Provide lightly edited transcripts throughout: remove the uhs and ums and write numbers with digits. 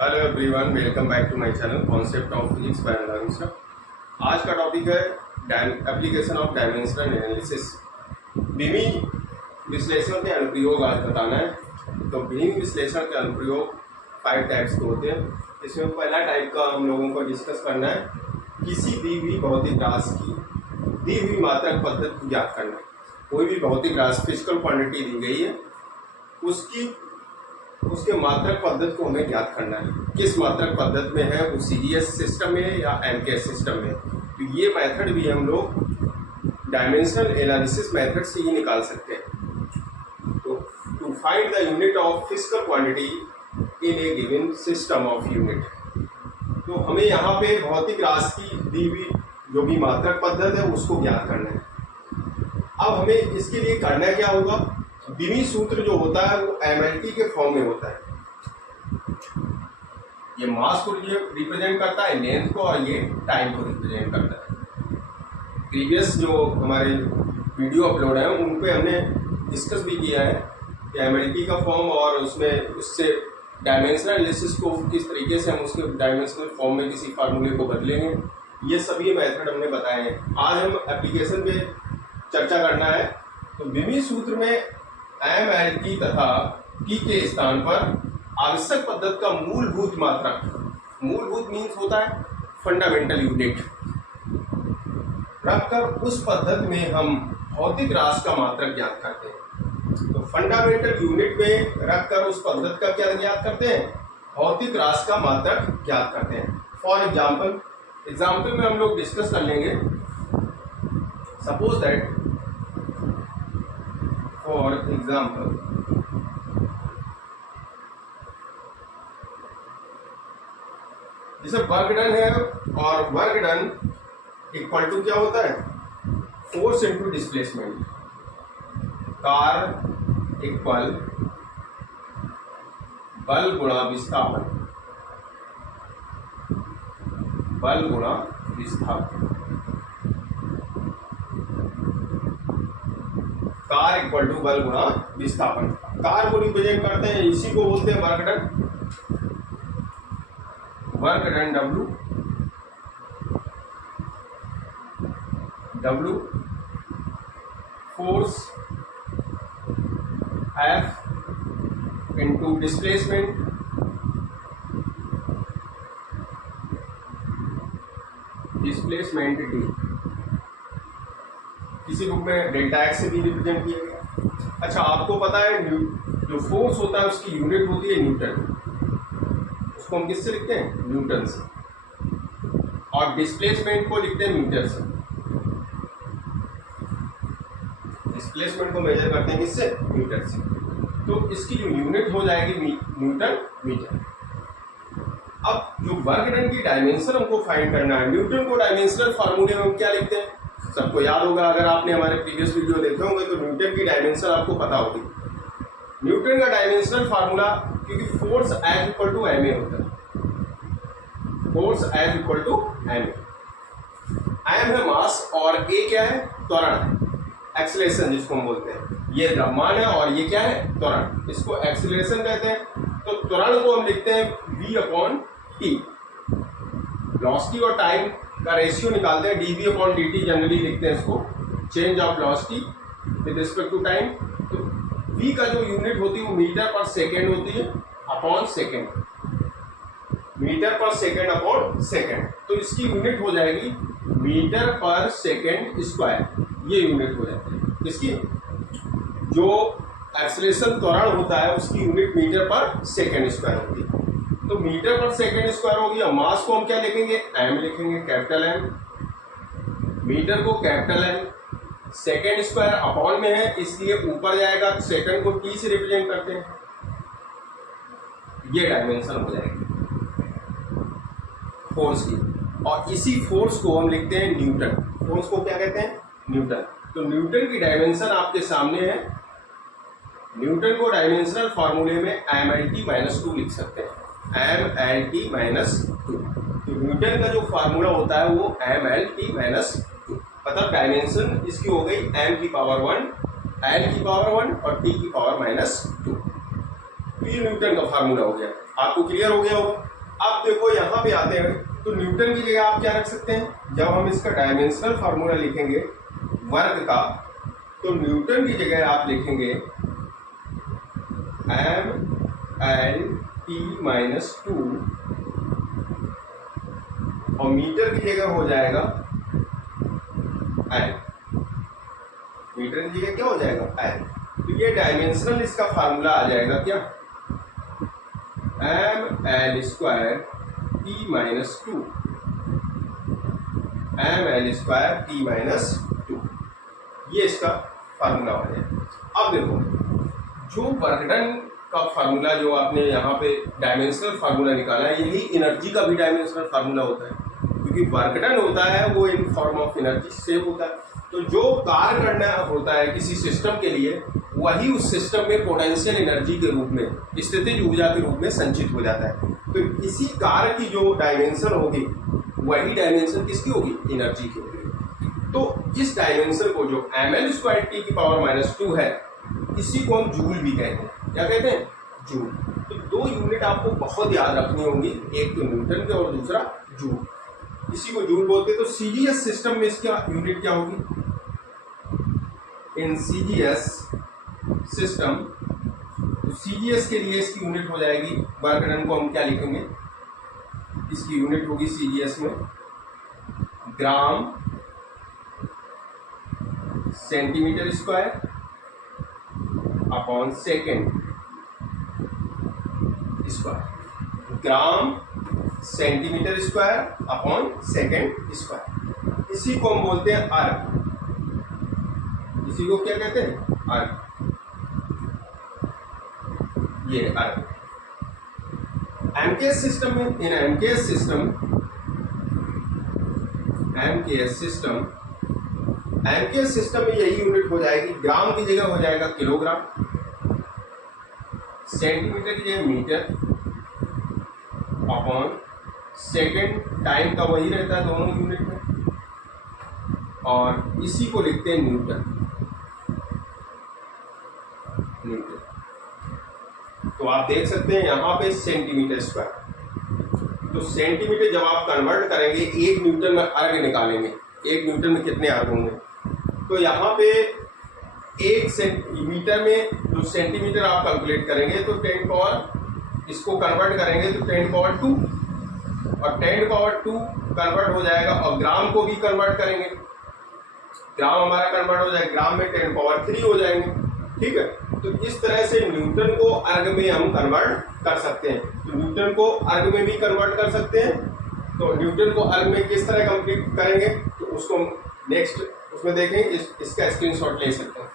Hello everyone, welcome back to my channel concept of physics by dimension. आज का topic है application of dimensional analysis. बीमी विश्लेषण के अनुप्रयोग आज बताना है। तो बीमी विश्लेषण के अनुप्रयोग 5 टाइप्स के होते हैं। इसमें पहला टाइप का हम लोगों को डिस्कस करना है, किसी दी हुई भौतिक राशि की दी हुई मात्रक पद्धति ज्ञात करना है। कोई भी भौतिक राशि फिजिकल क्वांटिटी दी गई है, उसके मात्रक पद्धति को हमें ज्ञात करना है। किस मात्रक पद्धति में है, वो सीडीएस सिस्टम में या एमकेएस सिस्टम में। तो ये मेथड भी हम लोग डायमेंशनल एनालिसिस मेथड से ही निकाल सकते हैं। तो to find the unit of physical quantity in a given system of unit, तो हमें यहाँ पे भौतिक राशि की दी हुई जो भी मात्रक पद्धति है उसको ज्ञात करना है। अब हमें इसके लिए करना क्या होगा, बीमी सूत्र जो होता है वो एमएलटी के फॉर्म में होता है। ये मास को रिप्रेजेंट करता है, लेंथ को, और ये टाइम को रिप्रेजेंट करता है। प्रीवियस जो हमारे वीडियो अपलोड है उन पे हमने डिस्कस भी किया है कि एमएलटी का फॉर्म और उसमें उससे डायमेंशनल एनालिसिस को किस तरीके से हम उसके डायमेंशनल फॉर्म में किसी फार्मूले को बदलेंगे, ये सभी मेथड हमने बताए हैं। आज हम एप्लीकेशन पे चर्चा करना है। तो बीमी सूत्र में एमएलटी तथा टी के स्थान पर आवश्यक पद्धति का मूलभूत मात्रक, मूलभूत मीन्स होता है फंडामेंटल यूनिट, रखकर उस पद्धति में हम भौतिक राशि का मात्रक ज्ञात करते हैं। तो फंडामेंटल यूनिट में रखकर उस पद्धति का क्या ज्ञात करते हैं, भौतिक राशि का मात्रक ज्ञात करते हैं। फॉर एग्जाम्पल में हम लोग डिस्कस कर लेंगे। सपोज दैट फॉर एग्जाम्पल जैसे वर्क डन है, और वर्क डन इक्वल टू क्या होता है, force into displacement. Car equal बल गुणा विस्थापन, बल गुणा विस्थापन। कार इक्वल टू बल गुणा विस्थापन। कार को रिप्रेजेंट करते हैं, इसी को बोलते हैं work done. Work done W force F into displacement D। किसी बुक में डेल्टा एक्स से भी रिप्रेजेंट किया गया। अच्छा, आपको पता है जो फोर्स होता है उसकी यूनिट होती है न्यूटन। उसको हम किससे लिखते हैं, न्यूटन से। और डिस्प्लेसमेंट को लिखते हैं मीटर से। डिस्प्लेसमेंट को मेजर करते हैं किससे, मीटर से। तो इसकी जो यूनिट हो जाएगी न्यूटन मीटर। अब जो वर्क डन की डायमेंशन हमको फाइंड करना है, न्यूटन को डायमेंशनल फार्मूले में हम क्या लिखते हैं, सबको याद होगा। अगर आपने हमारे प्रीवियस वीडियो देखे होंगे तो न्यूटन की डायमेंशन आपको पता होगी। न्यूटन का डायमेंशनल फार्मूला, क्योंकि force as equal to M A होता है, force as equal to M A. M है मास और ए क्या है, त्वरण, एक्सीलरेशन जिसको हम बोलते हैं। ये द्रव्यमान है और ये क्या है, त्वरण, इसको एक्सीलरेशन कहते हैं। तो त्वरण को हम लिखते हैं v/t। वेलोसिटी और टाइम का रेशियो निकालते हैं, dv/dt जनरली लिखते हैं इसको, change of velocity with respect to time. तो v का जो यूनिट होती है वो मीटर पर सेकेंड होती है अपॉन सेकेंड, मीटर पर सेकेंड अपॉन सेकेंड। तो इसकी यूनिट हो जाएगी मीटर पर सेकेंड स्क्वायर, ये यूनिट हो जाती है। इसकी जो एक्सीलरेशन त्वरण होता है उसकी यूनिट मीटर पर सेकेंड स्क्वायर होती है। तो मीटर पर सेकेंड स्क्वायर होगी। और मास को हम क्या लिखेंगे, एम लिखेंगे, कैपिटल एम। मीटर को capital M, second square upon में है इसलिए ऊपर जाएगा, सेकेंड को टी से रिप्रेजेंट करते हैं। ये डायमेंशन हो जाएगी फोर्स की। और इसी फोर्स को हम लिखते हैं न्यूटन। फोर्स को क्या कहते हैं, न्यूटन। तो न्यूटन की डायमेंशन आपके सामने है। न्यूटन को डायमेंशनल फार्मूले में mLT-2 लिख सकते हैं, mLT-2। तो न्यूटन का जो फार्मूला होता है वो mLT-2, मतलब डायमेंशन इसकी हो गई m की पावर 1, l की पावर 1 और t की पावर -2। तो ये न्यूटन का फार्मूला हो गया। आपको क्लियर हो गया होगा। अब देखो यहाँ पे आते हैं तो न्यूटन की जगह आप क्या रख सकते हैं, जब हम इसका डायमेंशनल फार्मूला लिखेंगे वर्ग का, तो न्यूटन की जगह आप लिखेंगे m/L/T-2 और मीटर की जगह हो जाएगा L। मीटर की जगह क्या हो जाएगा L। तो ये डायमेंशनल इसका फार्मूला आ जाएगा क्या, mL²T-2 mL²T-2 ये इसका फार्मूला हो जाएगा। अब देखो जो वर्क डन का फार्मूला जो आपने यहाँ पे डायमेंशनल फार्मूला निकाला है, यही एनर्जी का भी डायमेंशनल फार्मूला होता है, क्योंकि वर्क डन होता है वो in form of energy save होता है। तो जो कार्य करना होता है किसी सिस्टम के लिए, वही उस सिस्टम में पोटेंशियल एनर्जी के रूप में, स्थितिज ऊर्जा के रूप में संचित हो जाता है। तो इसी कार्य की जो डायमेंशन होगी, वही डायमेंशन किसकी होगी, एनर्जी की होगी। तो इस डायमेंशन को जो mL²T⁻² है, इसी को हम जूल भी कहते हैं। क्या कहते हैं, जूल। तो दो यूनिट आपको बहुत याद रखनी होंगी, एक तो न्यूटन के और दूसरा जूल। इसी को जूल बोलते हैं। तो सीजीएस सिस्टम में इसका यूनिट क्या होगी, इन सीजीएस सिस्टम, तो सीजीएस के लिए इसकी यूनिट हो जाएगी, वर्क डन को हम क्या लिखेंगे, इसकी यूनिट होगी सीजीएस में gram centimetre square upon second square, gram centimetre square upon second square. इसी को हम बोलते हैं अर्ग। इसी को क्या कहते हैं, अर्ग। ये अर्ग। एमकेएस सिस्टम में, इन एमकेएस सिस्टम में यही यूनिट हो जाएगी, ग्राम की जगह हो जाएगा किलोग्राम, सेंटीमीटर की जगह मीटर अपॉन सेकेंड, टाइम का वही रहता है दोनों यूनिट में, और इसी को लिखते हैं न्यूटन। तो आप देख सकते हैं यहाँ पे सेंटीमीटर स्क्वायर, तो सेंटीमीटर जब आप कन्वर्ट करेंगे, एक न्यूटन में अर्ग निकालेंगे, एक न्यूटन में कितने अर्ग होंगे, तो यहाँ पे एक सेंटीमीटर में जो सेंटीमीटर आप कैलकुलेट करेंगे तो 10 पावर, इसको कन्वर्ट करेंगे तो 10 पावर 2, और 10 पावर 2 कन्वर्ट हो जाएगा, और ग्राम को भी कन्वर्ट करेंगे, ग्राम हमारा कन्वर्ट हो जाएगा, ग्राम में 10 पावर 3 हो जाएंगे। ठीक है, तो इस तरह से न्यूटन को अर्ग में हम कन्वर्ट कर सकते हैं। तो न्यूटन को अर्ग में भी कन्वर्ट कर सकते हैं। तो न्यूटन को अर्ग में किस तरह कंप्लीट करेंगे, तो उसको नेक्स्ट उसमें देखेंगे, इसका स्क्रीनशॉट ले सकते हैं।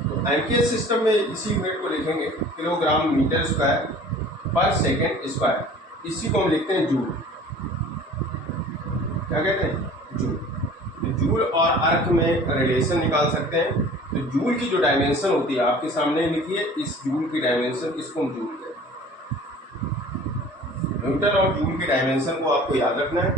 तो एमकेएस सिस्टम में इसी यूनिट को लिखेंगे किलोग्राम मीटर स्क्वायर पर सेकेंड स्क्वायर, इसी को हम लिखते हैं जूल। क्या कहते हैं, जूल। तो जूल और अर्क में रिलेशन निकाल सकते हैं। तो जूल की जो डायमेंशन होती है आपके सामने लिखिए, इस जूल की डायमेंशन, इसको हम जूल कहते हैं। न्यूटन और जूल की डायमेंशन को आपको याद रखना है।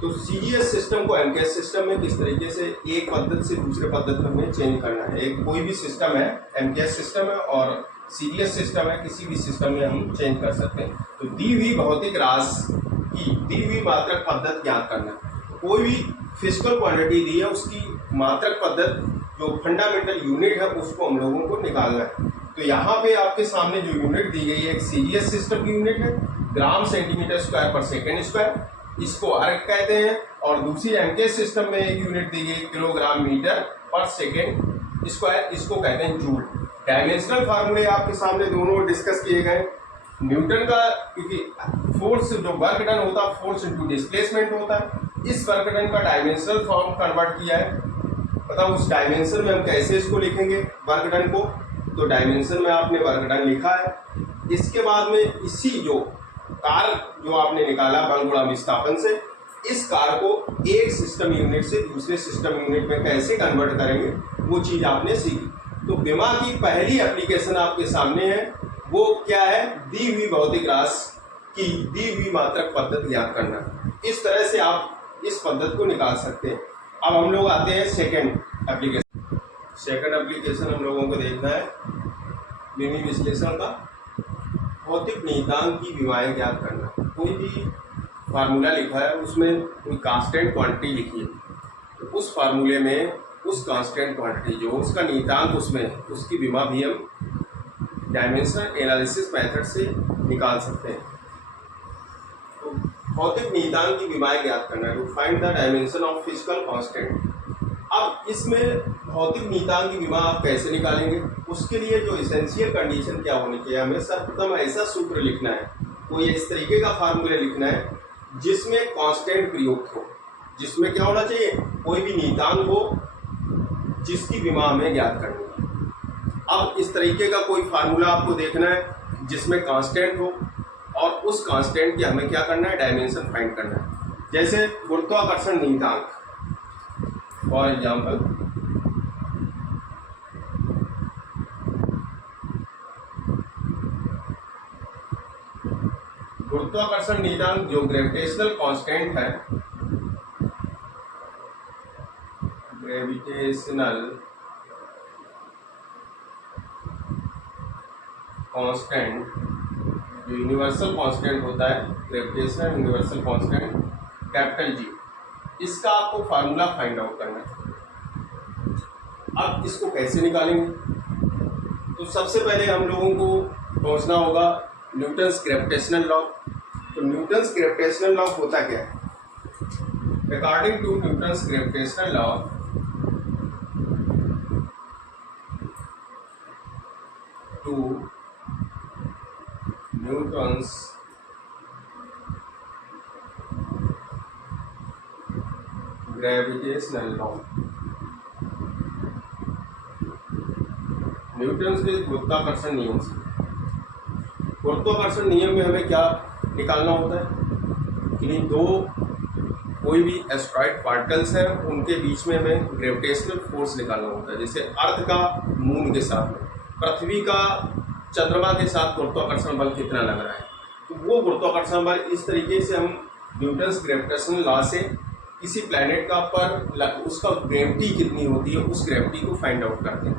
तो सीजीएस सिस्टम को एमकेएस सिस्टम में किस तरीके से एक पद्धति से दूसरे पद्धति में चेंज करना है। एक कोई भी सिस्टम है, एमकेएस सिस्टम है और सीजीएस सिस्टम है, किसी भी सिस्टम में हम चेंज कर सकते हैं। तो दी हुई भौतिक राशि की दी हुई मात्रक पद्धति ज्ञात करना है। कोई भी फिजिकल क्वांटिटी दी है, उसकी मात्रक पद्धति जो फंडामेंटल यूनिट है, उसको हम लोगों को निकालना है। तो यहाँ पे आपके सामने जो यूनिट दी गई है, एक सीजीएस सिस्टम की यूनिट है, ग्राम सेंटीमीटर स्क्वायर पर सेकेंड स्क्वायर, इसको अर्ग कहते हैं। और दूसरी एमकेएस सिस्टम में एक यूनिट दी गई किलोग्राम मीटर पर सेकेंड स्क्वायर, इसको कहते हैं जूल। डायमेंशनल फार्मूले आपके सामने दोनों डिस्कस किए गए। न्यूटन का, क्योंकि फोर्स जो वर्क डन होता है, फोर्स इनटू डिस्प्लेसमेंट होता है, इस वर्क डन का डायमेंशनल फॉर्म कन्वर्ट किया है। पता उस डायमेंशन में हम कैसे इसको लिखेंगे वर्क डन को, तो डायमेंशन में आपने वर्क डन लिखा है। इसके बाद में इसी जो कार्य जो आपने निकाला बल गुणा विस्थापन से, इस कार्य को एक सिस्टम यूनिट से दूसरे सिस्टम यूनिट में कैसे कन्वर्ट करेंगे, वो चीज आपने सीखी। तो विमा की पहली एप्लीकेशन आपके सामने है, वो क्या है, दी हुई भौतिक राशि की दी हुई मात्रक पद्धति ज्ञात करना। इस तरह से आप इस पद्धति को निकाल सकते हैं। अब हम लोग आते हैं सेकंड एप्लीकेशन। सेकंड एप्लीकेशन हम लोगों को देखना है विमी विश्लेषण का। भौतिक नियतांक की विमाएं ज्ञात करना। कोई भी फार्मूला लिखा है, उसमें कोई कांस्टेंट क्वांटिटी लिखी है, तो उस फार्मूले में उस कांस्टेंट क्वांटिटी जो उसका नियतांक उसमें है, उसकी विमा भी हम डायमेंशनल एनालिसिस मेथड से निकाल सकते हैं। तो भौतिक नियतांक की विमाएं ज्ञात करना है, to find the dimension of physical constant. अब इसमें भौतिक नियतांक की विमा आप कैसे निकालेंगे, उसके लिए जो इसेंशियल कंडीशन क्या होनी चाहिए, हमें सर्वप्रथम ऐसा सूत्र लिखना है, कोई इस तरीके का फार्मूला लिखना है जिसमें कांस्टेंट प्रयुक्त हो, जिसमें क्या होना चाहिए, कोई भी नियतांक हो जिसकी विमा हमें ज्ञात करनी है। अब इस तरीके का कोई फार्मूला आपको देखना है जिसमें कांस्टेंट हो, और उस कांस्टेंट की हमें क्या करना है, डायमेंशन फाइंड करना है। जैसे गुरुत्वाकर्षण नियतांक, फॉर एग्जाम्पल गुरुत्वाकर्षण नियतांक जो ग्रेविटेशनल कांस्टेंट है, ग्रेविटेशनल कांस्टेंट जो यूनिवर्सल कांस्टेंट होता है, gravitational universal constant capital G, इसका आपको फार्मूला फाइंड आउट करना है। अब इसको कैसे निकालेंगे, तो सबसे पहले हम लोगों को पहुंचना होगा न्यूटन्स ग्रेविटेशनल लॉ। तो न्यूटन्स ग्रेविटेशनल लॉ होता क्या है, according to Newton's gravitational law, to Newton's gravitational law, Newton's के गुरुत्वाकर्षण नियम से। गुरुत्वाकर्षण नियम में हमें क्या निकालना होता है कि दो कोई भी एस्ट्रॉइड पार्टिकल्स हैं, उनके बीच में हमें ग्रेविटेशनल फोर्स निकालना होता है। जैसे अर्थ का मून के साथ में, पृथ्वी का चंद्रमा के साथ गुरुत्वाकर्षण बल कितना लग रहा है, तो वो गुरुत्वाकर्षण बल इस तरीके से हम न्यूटन्स ग्रेविटेशनल लॉ से किसी प्लैनेट का पर उसका ग्रेविटी कितनी होती है, उस ग्रेविटी को फाइंड आउट करते हैं।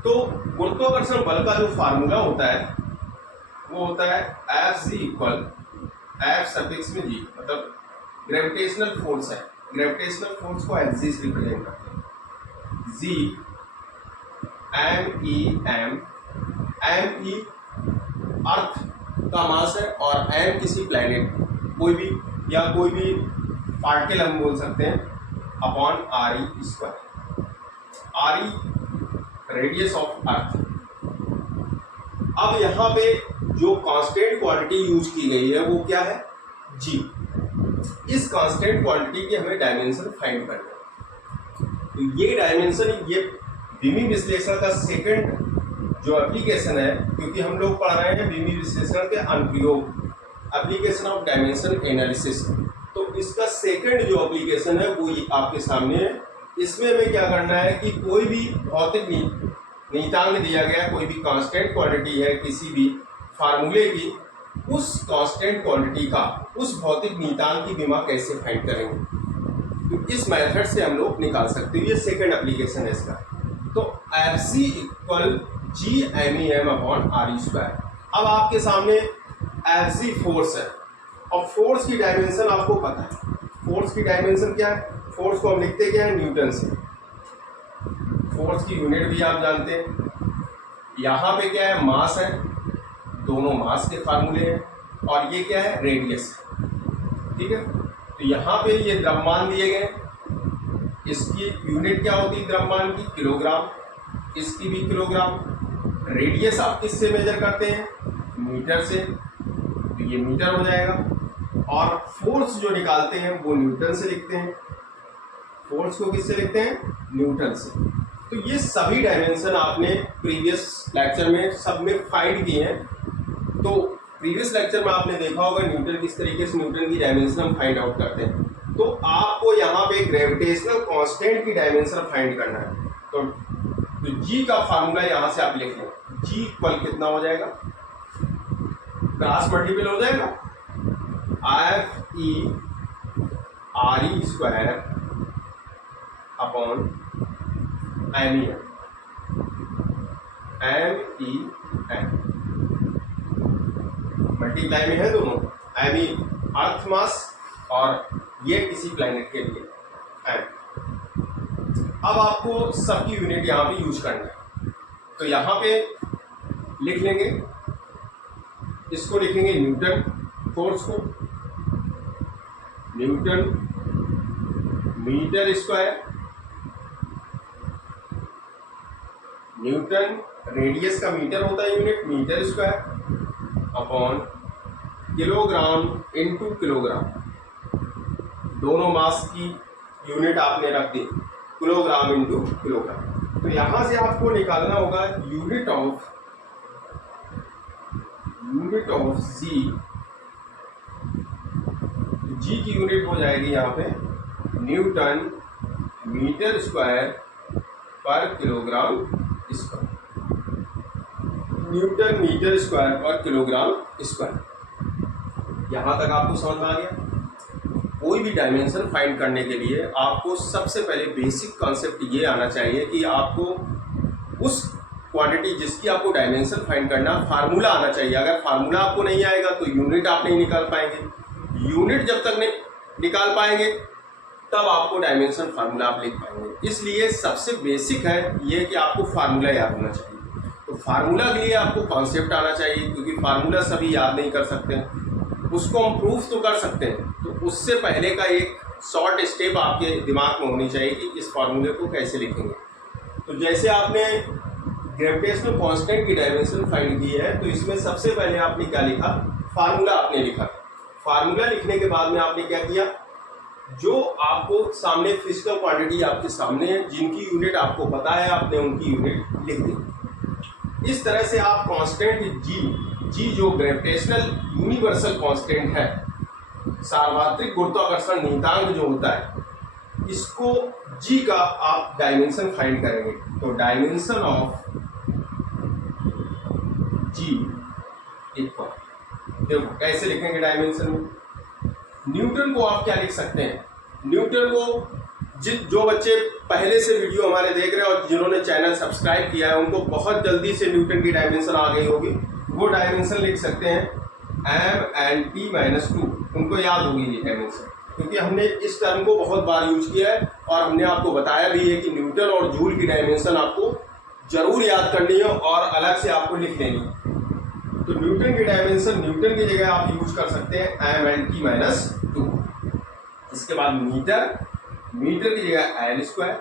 तो गुरुत्वाकर्षण बल का जो फार्मूला होता है वो होता है Fg इक्वल F सफिक्स में जी, मतलब ग्रेविटेशनल फोर्स है, ग्रेविटेशनल फोर्स को Fg से रिप्रेजेंट करते हैं। G M E अर्थ का मास है, और M किसी प्लैनेट कोई भी या कोई भी पार्टिकल हम बोल सकते हैं, upon RE square, RE radius of earth. अब यहाँ पे जो कांस्टेंट क्वांटिटी यूज की गई है वो क्या है, G। इस कांस्टेंट क्वांटिटी की हमें डायमेंशन फाइंड करना है। तो ये डायमेंशन, ये विमी विश्लेषण का सेकंड जो एप्लीकेशन है, क्योंकि हम लोग पढ़ रहे हैं विमी विश्लेषण के अनुप्रयोग, एप्लीकेशन ऑफ डायमेंशन एनालिसिस, तो इसका सेकंड जो एप्लीकेशन है वो आपके सामने है। इसमें हमें क्या करना है कि कोई भी भौतिक नियतांक दिया गया, कोई भी कांस्टेंट क्वांटिटी है किसी भी फार्मूले की, उस कांस्टेंट क्वांटिटी का उस भौतिक नियतांक की विमा कैसे फाइंड करेंगे, तो इस मेथड से हम लोग निकाल सकते हैं। ये सेकंड एप्लीकेशन है इसका। तो Fc equal Gm upon RE square. अब आपके सामने Fc फोर्स है, और फोर्स की डायमेंशन आपको पता है। फोर्स की डायमेंशन क्या है, फोर्स को हम लिखते क्या है, न्यूटन से। फोर्स की यूनिट भी आप जानते हैं। यहाँ पे क्या है, मास है, दोनों मास के फार्मूले हैं, और ये क्या है, रेडियस है, ठीक है। तो यहाँ पे ये द्रव्यमान दिए गए, इसकी यूनिट क्या होती है द्रव्यमान की, किलोग्राम, इसकी भी किलोग्राम। रेडियस आप किससे मेजर करते हैं, मीटर से, तो ये मीटर हो जाएगा। और फोर्स जो निकालते हैं वो न्यूटन से लिखते हैं, फोर्स को किससे लिखते हैं, न्यूटन से। तो ये सभी डायमेंशन आपने प्रीवियस लेक्चर में सब में फाइंड किए हैं। तो प्रीवियस लेक्चर में आपने देखा होगा न्यूटन किस तरीके से न्यूटन की डायमेंशन हम फाइंड आउट करते हैं। तो आपको यहाँ पे ग्रेविटेशनल कांस्टेंट की डायमेंशन फाइंड करना है। तो जी का फार्मूला यहाँ से आप लिख लें, जी इक्वल कितना हो जाएगा, क्रॉस मल्टीपल हो जाएगा, Fe RE square upon MEM, MEM। Multiply में है दोनों, एम अर्थ मास और ये किसी प्लैनेट के लिए एम। अब आपको सबकी यूनिट यहाँ पे यूज करना है, तो यहाँ पे लिख लेंगे, इसको लिखेंगे न्यूटन फोर्स को, newton meter square, newton radius का मीटर होता है unit, meter square upon kilogram into kilogram, दोनों मास की यूनिट आपने रख दी, किलोग्राम इनटू किलोग्राम। तो यहां से आपको निकालना होगा यूनिट ऑफ जी की यूनिट हो जाएगी यहाँ पे न्यूटन मीटर स्क्वायर पर kilogram square, newton meter square पर किलोग्राम स्क्वायर। यहां तक आपको समझ में आ गया। कोई भी डायमेंशन फाइंड करने के लिए आपको सबसे पहले बेसिक कॉन्सेप्ट ये आना चाहिए कि आपको उस क्वांटिटी जिसकी आपको डायमेंशन फाइंड करना, फार्मूला आना चाहिए। अगर फार्मूला आपको नहीं आएगा तो यूनिट आप नहीं निकाल पाएंगे, यूनिट जब तक नहीं निकाल पाएंगे तब आपको डायमेंशन फार्मूला आप लिख पाएंगे। इसलिए सबसे बेसिक है ये कि आपको फार्मूला याद होना चाहिए। तो फार्मूला के लिए आपको कॉन्सेप्ट आना चाहिए, क्योंकि फार्मूला सभी याद नहीं कर सकते, उसको हम प्रूफ तो कर सकते हैं। तो उससे पहले का एक शॉर्ट स्टेप आपके दिमाग में होनी चाहिए कि इस फार्मूले को कैसे लिखेंगे। तो जैसे आपने ग्रेविटेशनल कांस्टेंट की डायमेंशन फाइंड की है, तो इसमें सबसे पहले आपने क्या लिखा, फार्मूला आपने लिखा। फार्मूला लिखने के बाद में आपने क्या किया, जो आपको सामने फिजिकल क्वांटिटी आपके सामने है, जिनकी यूनिट आपको पता है, आपने उनकी यूनिट लिख दी। इस तरह से आप कांस्टेंट जी जो ग्रेविटेशनल यूनिवर्सल कांस्टेंट है, सार्वत्रिक गुरुत्वाकर्षण नियतांक जो होता है, इसको जी का आप डायमेंशन फाइंड करेंगे। तो डायमेंशन ऑफ जी इक्वल, देखो कैसे लिखेंगे डायमेंशन में। न्यूटन को आप क्या लिख सकते हैं, न्यूटन को जो बच्चे पहले से वीडियो हमारे देख रहे हैं और जिन्होंने चैनल सब्सक्राइब किया है, उनको बहुत जल्दी से न्यूटन की डायमेंशन आ गई होगी। वो डायमेंशन लिख सकते हैं m/p-2, उनको याद होगी ये डायमेंशन, क्योंकि हमने इस टर्म को बहुत बार यूज किया है और हमने आपको बताया भी है कि न्यूटन और जूल की डायमेंशन आपको जरूर याद करनी है और अलग से आपको लिख लेनी है। तो न्यूटन की डायमेंशन, न्यूटन की जगह आप यूज कर सकते हैं m/p-2। इसके बाद मीटर की जगह एल स्क्वायर,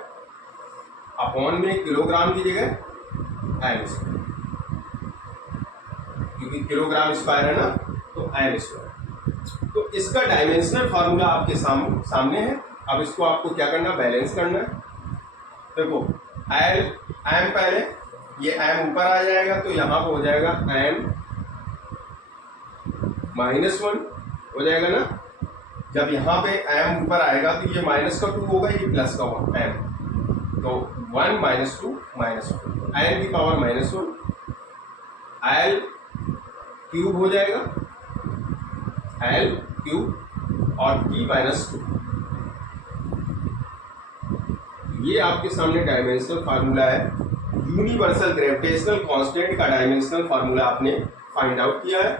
अपॉन में किलोग्राम की जगह एल स्क्वायर, क्योंकि किलोग्राम स्क्वायर है ना, तो एल स्क्वायर। तो इसका डायमेंशनल फार्मूला आपके सामने है। अब इसको आपको क्या करना, बैलेंस करना है। देखो एम पहले, ये एम ऊपर आ जाएगा तो यहाँ पर हो जाएगा m-1 हो जाएगा ना। जब यहाँ पे m ऊपर आएगा तो ये -2 होगा, ये प्लस का m, तो 1 - 2 -1, n की पावर -1, l क्यूब हो जाएगा, l क्यूब और t -2। ये आपके सामने डायमेंशनल फार्मूला है। यूनिवर्सल ग्रेविटेशनल कांस्टेंट का डायमेंशनल फार्मूला आपने फाइंड आउट किया है।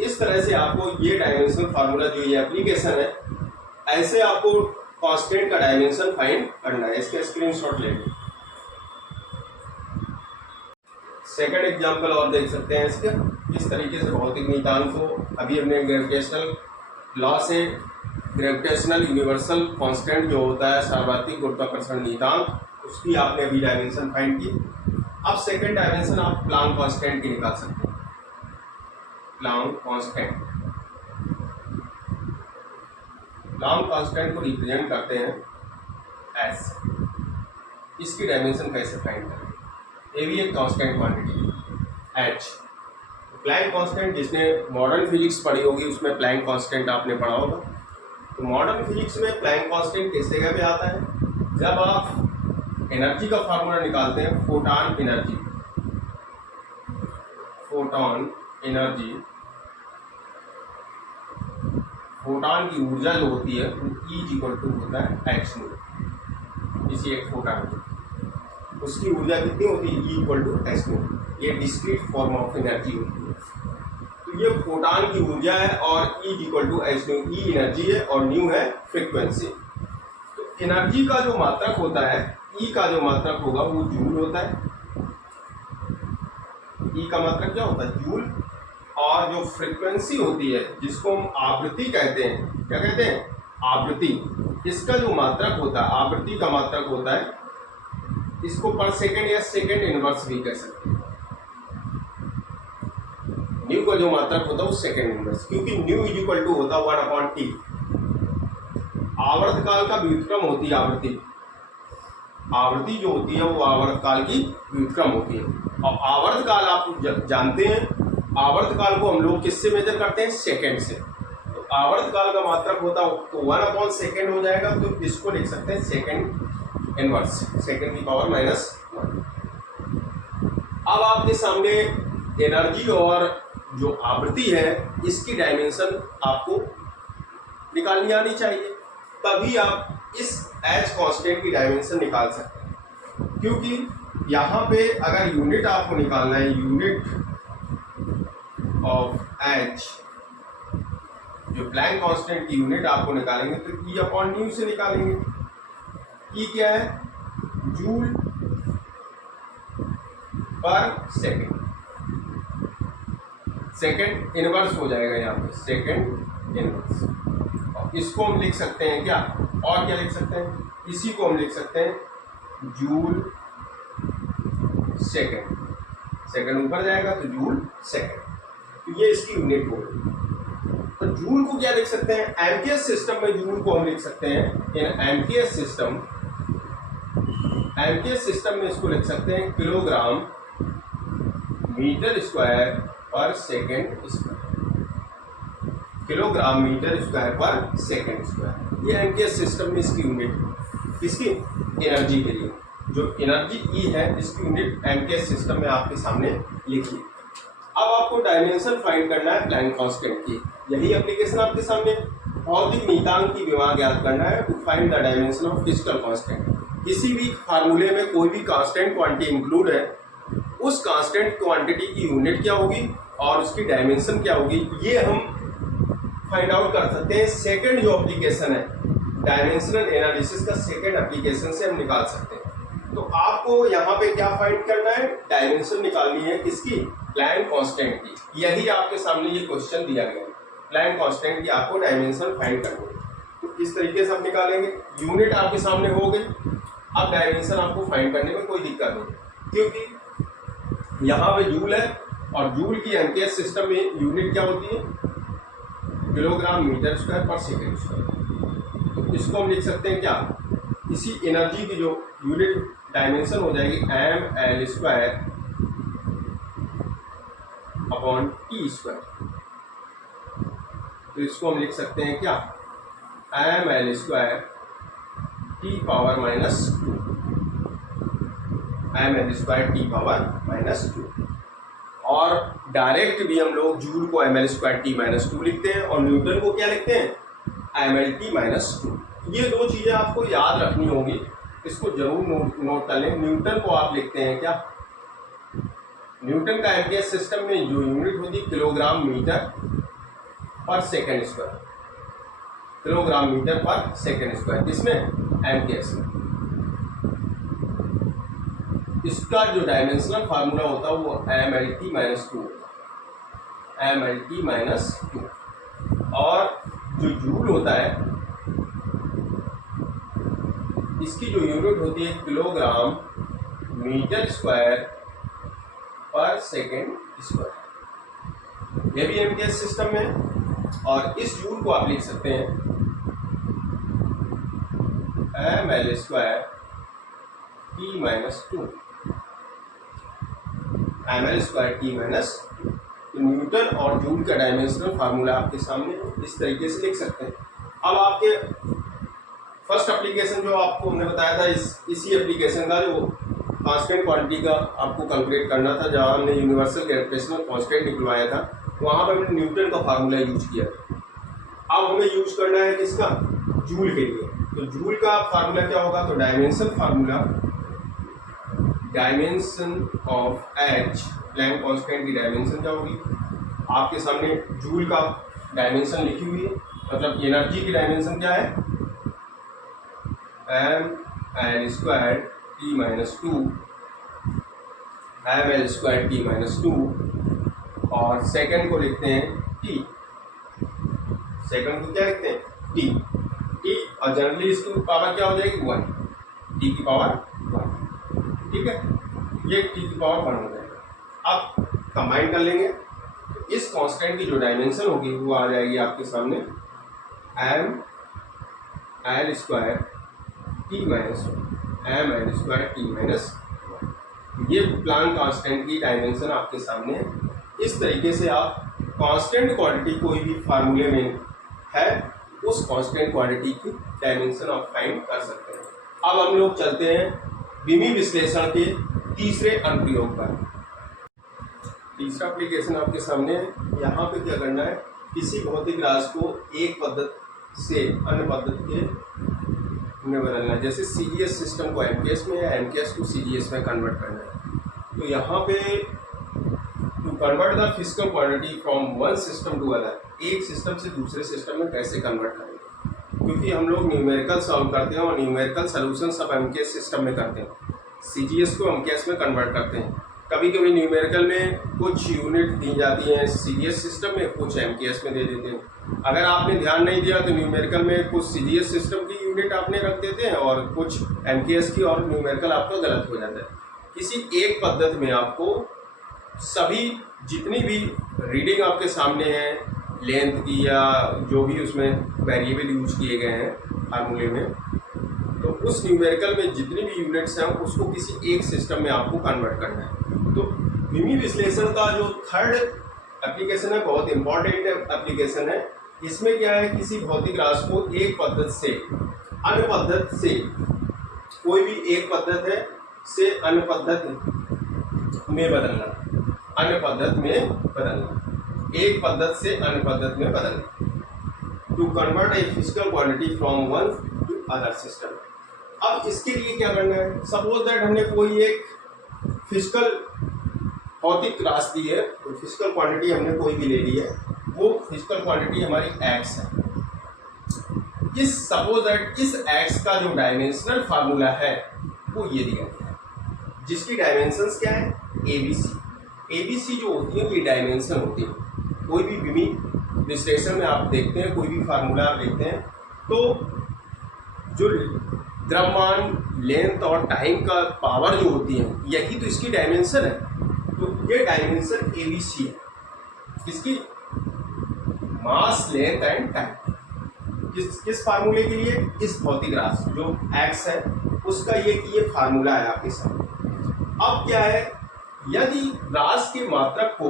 इस तरह से आपको ये डायमेंशनल फार्मूला जो ये एप्लीकेशन है, ऐसे आपको कांस्टेंट का डायमेंशन फाइंड करना है। इसका स्क्रीनशॉट लेंगे। सेकंड एग्जांपल और देख सकते हैं इसके। इस तरीके से भौतिक नियतांक को अभी हमने ग्रेविटेशनल लॉ से ग्रेविटेशनल यूनिवर्सल कांस्टेंट जो होता है सार्वत्रिक गुरुत्वाकर्षण नियतांक, उसकी आपने अभी डायमेंशन फाइंड की। अब सेकंड डायमेंशन आप प्लांक कांस्टेंट की निकाल सकते हैं। प्लांक कांस्टेंट को रिप्रेजेंट करते हैं एस। इसकी डायमेंशन कैसे फाइंड करें, ये भी एक constant quantity H. Planck constant, जिसने मॉडर्न फिजिक्स पढ़ी होगी उसमें प्लैंक कांस्टेंट आपने पढ़ा होगा। तो मॉडर्न फिजिक्स में प्लैंक कांस्टेंट किस जगह पे आता है, जब आप एनर्जी का फार्मूला निकालते हैं, फोटॉन एनर्जी, फोटॉन की ऊर्जा जो होती है वो E होता है h0, इसी एक फोटॉन की उसकी ऊर्जा कितनी होती है, E h0। ये डिस्क्रीट फॉर्म ऑफ एनर्जी होती है। तो ये फोटॉन की ऊर्जा है और E equal to H nu, E energy है और न्यू है फ्रीक्वेंसी। तो एनर्जी का जो मात्रक होता है, E का जो मात्रक होगा वो जूल होता है। E का मात्रक क्या होता है? जूल। और जो फ्रीक्वेंसी होती है जिसको हम आवृत्ति कहते हैं, क्या कहते हैं? आवृत्ति। इसका जो मात्रक होता है, आवृत्ति का मात्रक होता है, इसको पर सेकेंड या सेकेंड इनवर्स भी कह सकते हैं। न्यू का जो मात्रक होता है वो सेकेंड इनवर्स, क्योंकि न्यू इज इक्वल टू होता है 1/t। आवर्तकाल का व्युत्क्रम होती है आवृत्ति। आवृत्ति जो होती है वो आवर्तकाल की व्युत्क्रम होती है। और आवर्तकाल आप जानते हैं, आवर्तकाल को हम लोग किससे मेजर करते हैं? सेकेंड से। तो आवर्तकाल का मात्रक होता है तो 1/सेकेंड हो जाएगा। तो इसको लिख सकते हैं सेकेंड इनवर्स, सेकेंड की पावर -1। अब आपके सामने एनर्जी और जो आवृत्ति है इसकी डायमेंशन आपको निकालनी आनी चाहिए, तभी आप इस एच कांस्टेंट की डायमेंशन निकाल सकते हैं। क्योंकि यहाँ पे अगर यूनिट आपको निकालना है, यूनिट ऑफ एच, जो प्लैंक कांस्टेंट की यूनिट आपको निकालेंगे तो E/न्यू से निकालेंगे। E क्या है? जूल पर सेकेंड। सेकेंड इनवर्स हो जाएगा यहाँ पे, सेकेंड इनवर्स। और इसको हम लिख सकते हैं क्या? और क्या लिख सकते हैं? इसी को हम लिख सकते हैं जूल सेकेंड। सेकेंड ऊपर जाएगा तो जूल सेकेंड। तो ये इसकी यूनिट होगी। तो जूल को क्या लिख सकते हैं? एम्पियर सिस्टम में जूल को हम लिख सकते हैं in ampere system. Ampere system में इसको लिख सकते हैं किलोग्राम मीटर स्क्वायर पर second square. Kilogram meter square पर सेकेंड स्क्वायर, ये एम्पियर सिस्टम में इसकी यूनिट है। किसकी? एनर्जी के लिए। जो एनर्जी E है इसकी यूनिट एम्पियर सिस्टम में आपके सामने लिखी। अब आपको डायमेंशन फाइंड करना है प्लैंक कांस्टेंट की। यही एप्लीकेशन आपके सामने। भौतिक नियतांक की विमा ज्ञात करना है to find the dimension of physical constant. किसी भी फार्मूले में कोई भी कांस्टेंट क्वांटिटी इंक्लूड है, उस कांस्टेंट क्वांटिटी की यूनिट क्या होगी और उसकी डायमेंशन क्या होगी, ये हम फाइंड आउट कर सकते हैं। सेकंड जो एप्लीकेशन है डायमेंशनल एनालिसिस का, सेकंड एप्लीकेशन से हम निकाल सकते हैं। तो आपको यहाँ पे क्या फाइंड करना है? डायमेंशन निकालनी है किसकी? प्लैंक कांस्टेंट की। यही आपके सामने ये क्वेश्चन दिया गया है, प्लैंक कांस्टेंट की आपको डायमेंशन फाइंड करनी है। तो इस तरीके से आप निकालेंगे। यूनिट आपके सामने हो गई। अब डायमेंशन आपको फाइंड करने में कोई दिक्कत नहीं, क्योंकि यहाँ पे जूल है और जूल की एम्पियर सिस्टम में यूनिट क्या होती है? किलोग्राम मीटर स्क्वायर पर सेकेंड स्क्वायर। तो इसको हम लिख सकते हैं क्या? इसी एनर्जी की जो यूनिट डायमेंशन हो जाएगी ml square upon T square. तो इसको हम लिख सकते हैं क्या? ml square T power -2, ml square T power -2। और डायरेक्ट भी हम लोग जूल को ml स्क्वायर टी -2 लिखते हैं और न्यूटन को क्या लिखते हैं? ml T -2। ये दो चीज़ें आपको याद रखनी होगी, इसको जरूर नोट कर लें। न्यूटन को आप लिखते हैं क्या? न्यूटन का एम्पियर सिस्टम में जो यूनिट होती है किलोग्राम मीटर पर सेकेंड स्क्वायर। किलोग्राम मीटर पर सेकेंड स्क्वायर, किसमें? एम्पियर में। इसका जो डायमेंशनल फार्मूला होता है वो mlt -2 होता है, mlt -2। और जो जूल होता है इसकी जो यूनिट होती है किलोग्राम मीटर स्क्वायर पर सेकेंड स्क्वायर। ये भी एम्पियर सिस्टम में। और इस जूल को आप लिख सकते हैं ml square T -2, ml square T -2। Newton और जूल का डायमेंशनल फार्मूला आपके सामने इस तरीके से लिख सकते हैं। अब आपके फर्स्ट एप्लीकेशन जो आपको हमने बताया था, इसी एप्लीकेशन का जो कांस्टेंट क्वांटिटी का आपको कैलकुलेट करना था, जहाँ हमने यूनिवर्सल ग्रेविटेशनल कांस्टेंट निकलवाया था, वहाँ पर हमने न्यूटन का फार्मूला यूज किया। अब हमें यूज करना है किसका? जूल के लिए। तो जूल का फार्मूला क्या होगा? तो dimension formula, dimension of H, Planck constant की डायमेंशन क्या होगी? आपके सामने जूल का डायमेंशन लिखी हुई है, मतलब एनर्जी की डायमेंशन क्या है, ml² T - 2 ml² T - 2 और सेकंड को लिखते हैं T, सेकंड को क्या लिखते हैं T, और जनरली इसकी पावर क्या हो जाएगी 1, T की पावर 1, ठीक है, ये T की पावर 1 हो जाएगा। अब कंबाइन कर लेंगे तो इस कांस्टेंट की जो डायमेंशन होगी वो आ जाएगी आपके सामने ml² T - 1 ml² T - 1। ये प्लांक कांस्टेंट की डायमेंशन आपके सामने है। इस तरीके से आप कांस्टेंट क्वांटिटी कोई भी फार्मूले में है उस कांस्टेंट क्वांटिटी की डायमेंशन आप फाइंड कर सकते हैं। अब हम लोग चलते हैं विमी विश्लेषण के तीसरे अनुप्रयोग पर। तीसरा एप्लीकेशन आपके सामने है। यहाँ पे क्या करना है, किसी भौतिक राशि को एक पद्धति से अन्य पद्धति में बदलना है। जैसे सीजीएस सिस्टम को एमकेएस में या एमकेएस को सीजीएस में कन्वर्ट करना है। तो यहाँ पे to convert the physical quantity from one system to other, एक सिस्टम से दूसरे सिस्टम में कैसे कन्वर्ट करेंगे, क्योंकि हम लोग न्यूमेरिकल सॉल्व करते हैं और न्यूमेरिकल सोल्यूशन सब एमकेएस सिस्टम में करते हैं, सीजीएस को एमकेएस में कन्वर्ट करते हैं। कभी कभी न्यूमेरिकल में कुछ यूनिट दी जाती हैं सीजीएस सिस्टम में, कुछ एमकेएस में दे देते हैं। अगर आपने ध्यान नहीं दिया तो न्यूमेरिकल में कुछ सीजीएस सिस्टम की यूनिट आपने रख देते हैं और कुछ एमकेएस की, और न्यूमेरिकल आपका गलत हो जाता है। किसी एक पद्धति में आपको सभी जितनी भी रीडिंग आपके सामने है लेंथ की या जो भी उसमें वेरिएबल यूज किए गए हैं फार्मूले में, तो उस न्यूमेरिकल में जितनी भी यूनिट्स हैं उसको किसी एक सिस्टम में आपको कन्वर्ट करना है। तो विमी विश्लेषण का जो थर्ड एप्लीकेशन है बहुत इंपॉर्टेंट एप्लीकेशन है। इसमें क्या है, किसी भौतिक राशि को एक पद्धति से अन्य पद्धति से, कोई भी एक पद्धति है से अन्य पद्धति में बदलना, अन्य पद्धति में बदलना, एक पद्धति से अन्य पद्धति में बदलना, to convert a physical quantity from one to other system. अब इसके लिए क्या करना है, सपोज दैट हमने कोई एक फिजिकल भौतिक राशि दी है, तो फिजिकल क्वांटिटी हमने कोई भी ले ली है, वो फिजिकल क्वांटिटी हमारी x है। इस सपोज दैट इस x का जो डायमेंशनल फार्मूला है वो ये दिया गया है, जिसकी डायमेंशंस क्या है ABC। ABC जो होती है ये डायमेंशन होती है। कोई भी विमी विश्लेषण में आप देखते हैं, कोई भी फार्मूला आप देखते हैं, तो जो द्रव्यमान, लेंथ और टाइम का पावर जो होती है यही तो इसकी डायमेंशन है। तो ये डायमेंशन ABC है, इसकी मास, लेंथ एंड टाइम। किस फार्मूले के लिए, इस भौतिक राशि जो x है उसका ये फार्मूला है आपके सामने। अब क्या है, यदि राशि के मात्रक को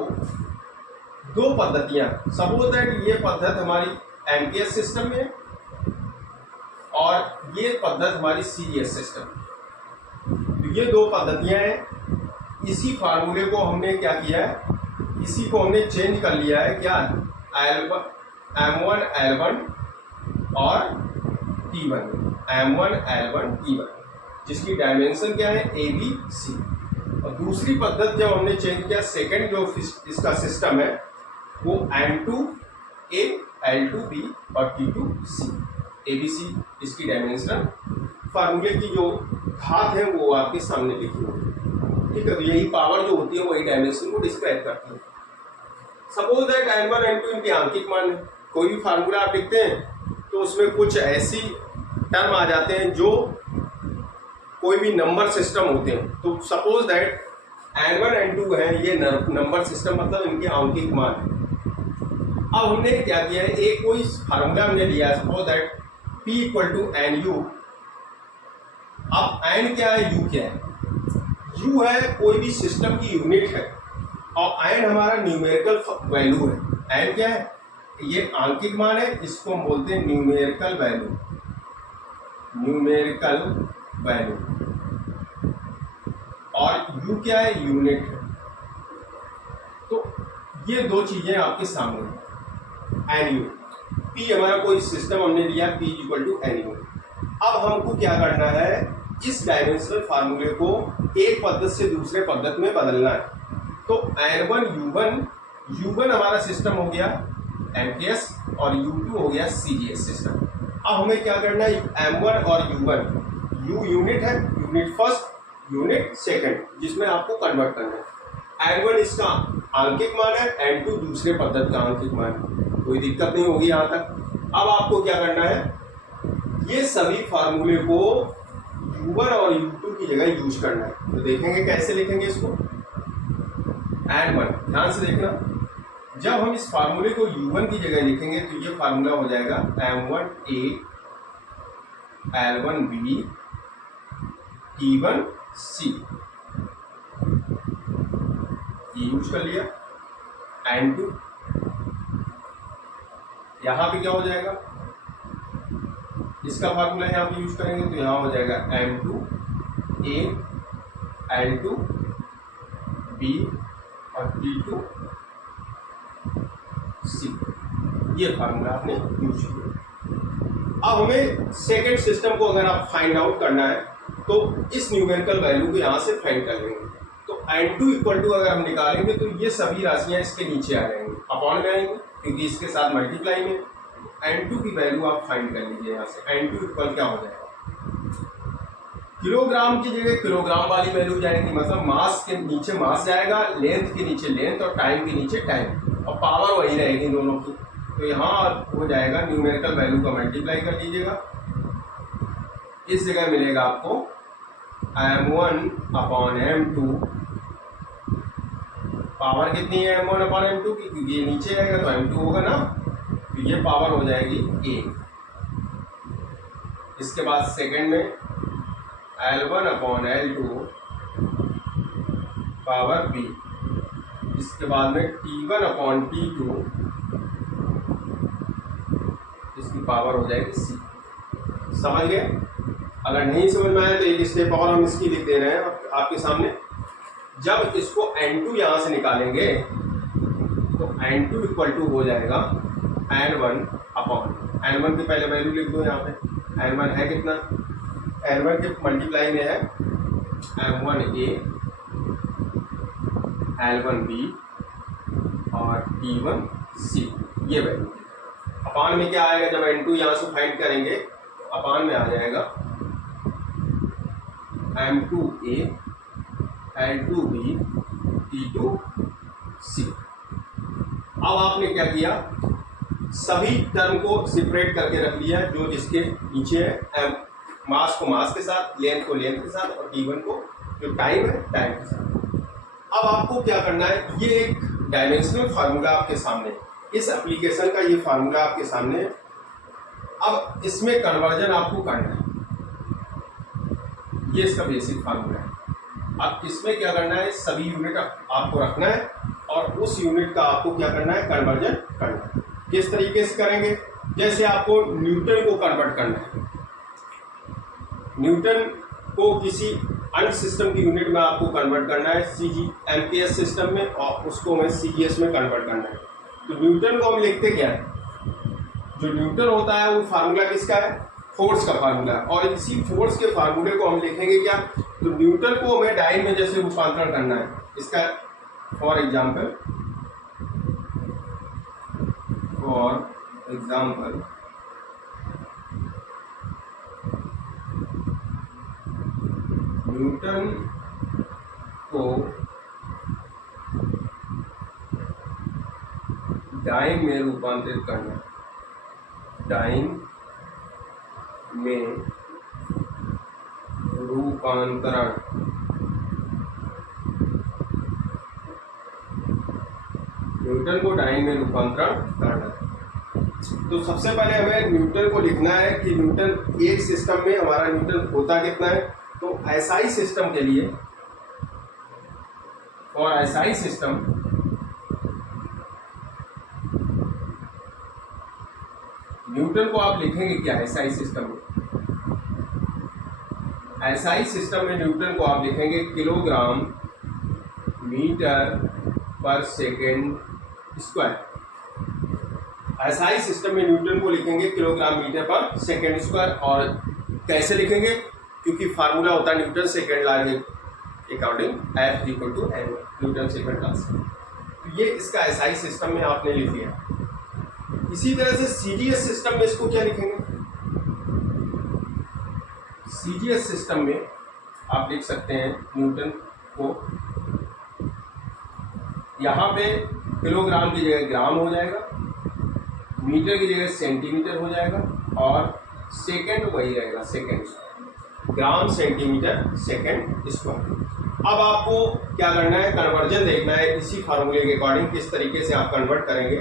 दो पद्धतियां, सपोज दैट ये पद्धति हमारी एमकेएस सिस्टम में और ये पद्धति हमारी सीजीएस सिस्टम, तो ये दो पद्धतियां हैं। इसी फार्मूले को हमने क्या किया है, इसी को हमने चेंज कर लिया है, क्या M1 L1 और T1, M1 L1 T1, जिसकी डायमेंशन क्या है ABC। और दूसरी पद्धति जब हमने चेंज किया, सेकंड जो इसका सिस्टम है वो M2A L2B और T2C, ABC इसकी डायमेंशन, फार्मूले की जो घात है वो आपके सामने लिखी हुई, ठीक है। तो यही पावर जो होती है वही डायमेंशन को डिस्क्राइब करती है। सपोज दैट M1 M2 इनके आंकिक मान है। कोई भी फार्मूला आप लिखते हैं तो उसमें कुछ ऐसी टर्म आ जाते हैं जो कोई भी नंबर सिस्टम होते हैं। तो सपोज दैट N1 N2 है, ये नंबर सिस्टम, मतलब इनके आंकिक मान है। अब हमने क्या किया है, एक कोई फार्मूला हमने लिया है, सपोज दैट P = NU। अब N क्या है, U क्या है, U है कोई भी सिस्टम की यूनिट है और N हमारा न्यूमेरिकल वैल्यू है। N क्या है, ये आंकिक मान है, इसको हम बोलते हैं न्यूमेरिकल वैल्यू, न्यूमेरिकल वैल्यू। और U क्या है, यूनिट है। तो ये दो चीजें आपके सामने हैं। NU, P हमारा कोई सिस्टम हमने लिया, P = NU। अब हमको क्या करना है, इस डायमेंशनल फार्मूले को एक पद्धति से दूसरे पद्धति में बदलना है। तो N1 U1 U1 हमारा सिस्टम हो गया MKS और U2 हो गया CGS सिस्टम। अब हमें क्या करना है, M1 और U1, U यूनिट है, यूनिट फर्स्ट, यूनिट सेकंड, जिसमें आपको कन्वर्ट करना है। N1 इसका आंकिक मान है, N2 दूसरे पद्धति का आंकिक मान है। कोई दिक्कत नहीं होगी यहाँ तक। अब आपको क्या करना है, ये सभी फार्मूले को U1 और U2 की जगह यूज करना है। तो देखेंगे कैसे लिखेंगे इसको। N1 ध्यान से देखना, जब हम इस फार्मूले को U1 की जगह लिखेंगे तो ये फार्मूला हो जाएगा M1A L1B T1C, ये यूज कर लिया। N2 यहाँ पे क्या हो जाएगा, इसका फार्मूला यहाँ पे यूज करेंगे तो यहाँ हो जाएगा M2A L2B और T2C, ये फार्मूला आपने यूज किया। अब हमें सेकेंड सिस्टम को अगर आप फाइंड आउट करना है तो इस न्यूमेरिकल वैल्यू को यहाँ से फाइंड कर लेंगे। तो N2 इक्वल टू अगर हम निकालेंगे तो ये सभी राशियाँ इसके नीचे आ जाएंगी, अपॉन में आएंगी क्योंकि इसके साथ मल्टीप्लाई में। N2 की वैल्यू आप फाइंड कर लीजिए यहाँ से। N2 इक्वल क्या हो जाएगा, किलोग्राम की जगह किलोग्राम वाली वैल्यू जाएगी, मतलब मास के नीचे मास जाएगा, लेंथ के नीचे लेंथ और टाइम के नीचे टाइम, और पावर वही रहेगी दोनों की। तो यहाँ हो जाएगा न्यूमेरिकल वैल्यू का मल्टीप्लाई कर लीजिएगा, इस जगह मिलेगा आपको M1 अपॉन M2, पावर कितनी है M1 अपॉन M2 की, क्योंकि ये नीचे आएगा तो M2 होगा ना, तो ये पावर हो जाएगी 1। इसके बाद सेकंड में L1 upon L2 power B, इसके बाद में T1 अपॉन T2, इसकी पावर हो जाएगी C। समझ गए? अगर नहीं समझ में आया तो एक स्टेप और हम इसकी लिख दे रहे हैं आपके सामने। जब इसको N2 यहाँ से निकालेंगे तो N2 इक्वल टू हो जाएगा N1 अपॉन, N1 की पहले वैल्यू लिख दो यहाँ पे। N1 है कितना, N1 के मल्टीप्लाई में है M1A L1B और T1C, ये वैल्यू। अपान में क्या आएगा, जब N2 यहाँ से फाइंड करेंगे तो अपान में आ जाएगा M2A L2B T2C। अब आपने क्या किया, सभी टर्म को सेपरेट करके रख लिया जो जिसके नीचे है, मास को मास के साथ, लेंथ को लेंथ के साथ और T1 को जो टाइम है टाइम के साथ। अब आपको क्या करना है, ये एक डायमेंशनल फार्मूला आपके सामने, इस एप्लीकेशन का ये फार्मूला आपके सामने। अब इसमें कन्वर्जन आपको करना है, ये इसका बेसिक फार्मूला है। अब इसमें क्या करना है, सभी यूनिट आपको रखना है और उस यूनिट का आपको क्या करना है, कन्वर्जन करना है। किस तरीके से करेंगे, जैसे आपको न्यूटन को कन्वर्ट करना है, न्यूटन को किसी अन्य सिस्टम की यूनिट में आपको कन्वर्ट करना है, MKS सिस्टम में, और उसको हमें CGS में कन्वर्ट करना है। तो न्यूटन को हम लिखते क्या है, जो न्यूटन होता है वो फार्मूला किसका है, फोर्स का फार्मूला है। और इसी फोर्स के फार्मूले को हम लिखेंगे क्या, तो न्यूटन को हमें डाइन में जैसे रूपांतरण करना है। इसका फॉर एग्जाम्पल न्यूटन को डाइन में रूपांतरित करना, डाइन में रूपांतरण, न्यूटन को डाइन में रूपांतरण करना। तो सबसे पहले हमें न्यूटन को लिखना है कि न्यूटन एक सिस्टम में हमारा न्यूटन होता कितना है। तो SI सिस्टम के लिए, और SI सिस्टम न्यूटन को आप लिखेंगे क्या, SI सिस्टम में, SI सिस्टम में न्यूटन को आप लिखेंगे किलोग्राम मीटर पर सेकेंड स्क्वायर। SI सिस्टम में न्यूटन को लिखेंगे किलोग्राम मीटर पर सेकेंड स्क्वायर। और कैसे लिखेंगे, क्योंकि फार्मूला होता है न्यूटन सेकेंड लॉ के according F equal to N Newton second law से। ये इसका एसआई सिस्टम में आपने लिख दिया। इसी तरह से सीजीएस सिस्टम में इसको क्या लिखेंगे? सीजीएस सिस्टम में आप लिख सकते हैं न्यूटन को, यहाँ पे किलोग्राम की जगह ग्राम हो जाएगा, मीटर की जगह सेंटीमीटर हो जाएगा, और सेकंड वही रहेगा, second, gram centimetre second square. अब आपको क्या करना है? कन्वर्जन देखना है इसी फार्मूले के अकॉर्डिंग किस तरीके से आप कन्वर्ट करेंगे।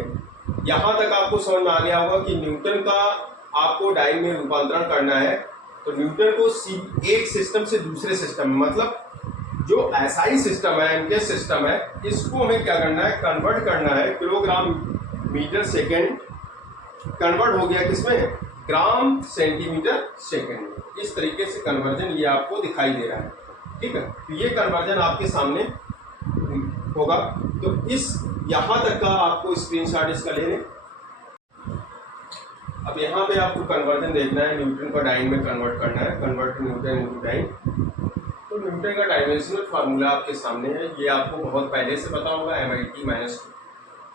यहाँ तक आपको समझ में आ गया होगा कि न्यूटन का आपको डाइन में रूपांतरण करना है, तो न्यूटन को एक सिस्टम से दूसरे सिस्टम में, मतलब जो एसआई सिस्टम है, एमके सिस्टम है, इसको हमें क्या करना है? कन्वर्ट करना है। किलोग्राम मीटर सेकेंड कन्वर्ट हो गया किसमें? ग्राम सेंटीमीटर सेकेंड में। इस तरीके से कन्वर्जन ये आपको दिखाई दे रहा है, ठीक है। तो ये कन्वर्जन आपके सामने होगा। तो इस यहाँ तक का आपको स्क्रीनशॉट इसका ले लें। अब यहाँ पे आपको कन्वर्जन देखना है, न्यूटन का डाइन में कन्वर्ट करना है, convert to newton into dyne. तो न्यूटन का डायमेंशनल फार्मूला आपके सामने है, ये आपको बहुत पहले से पता होगा, MIT-2।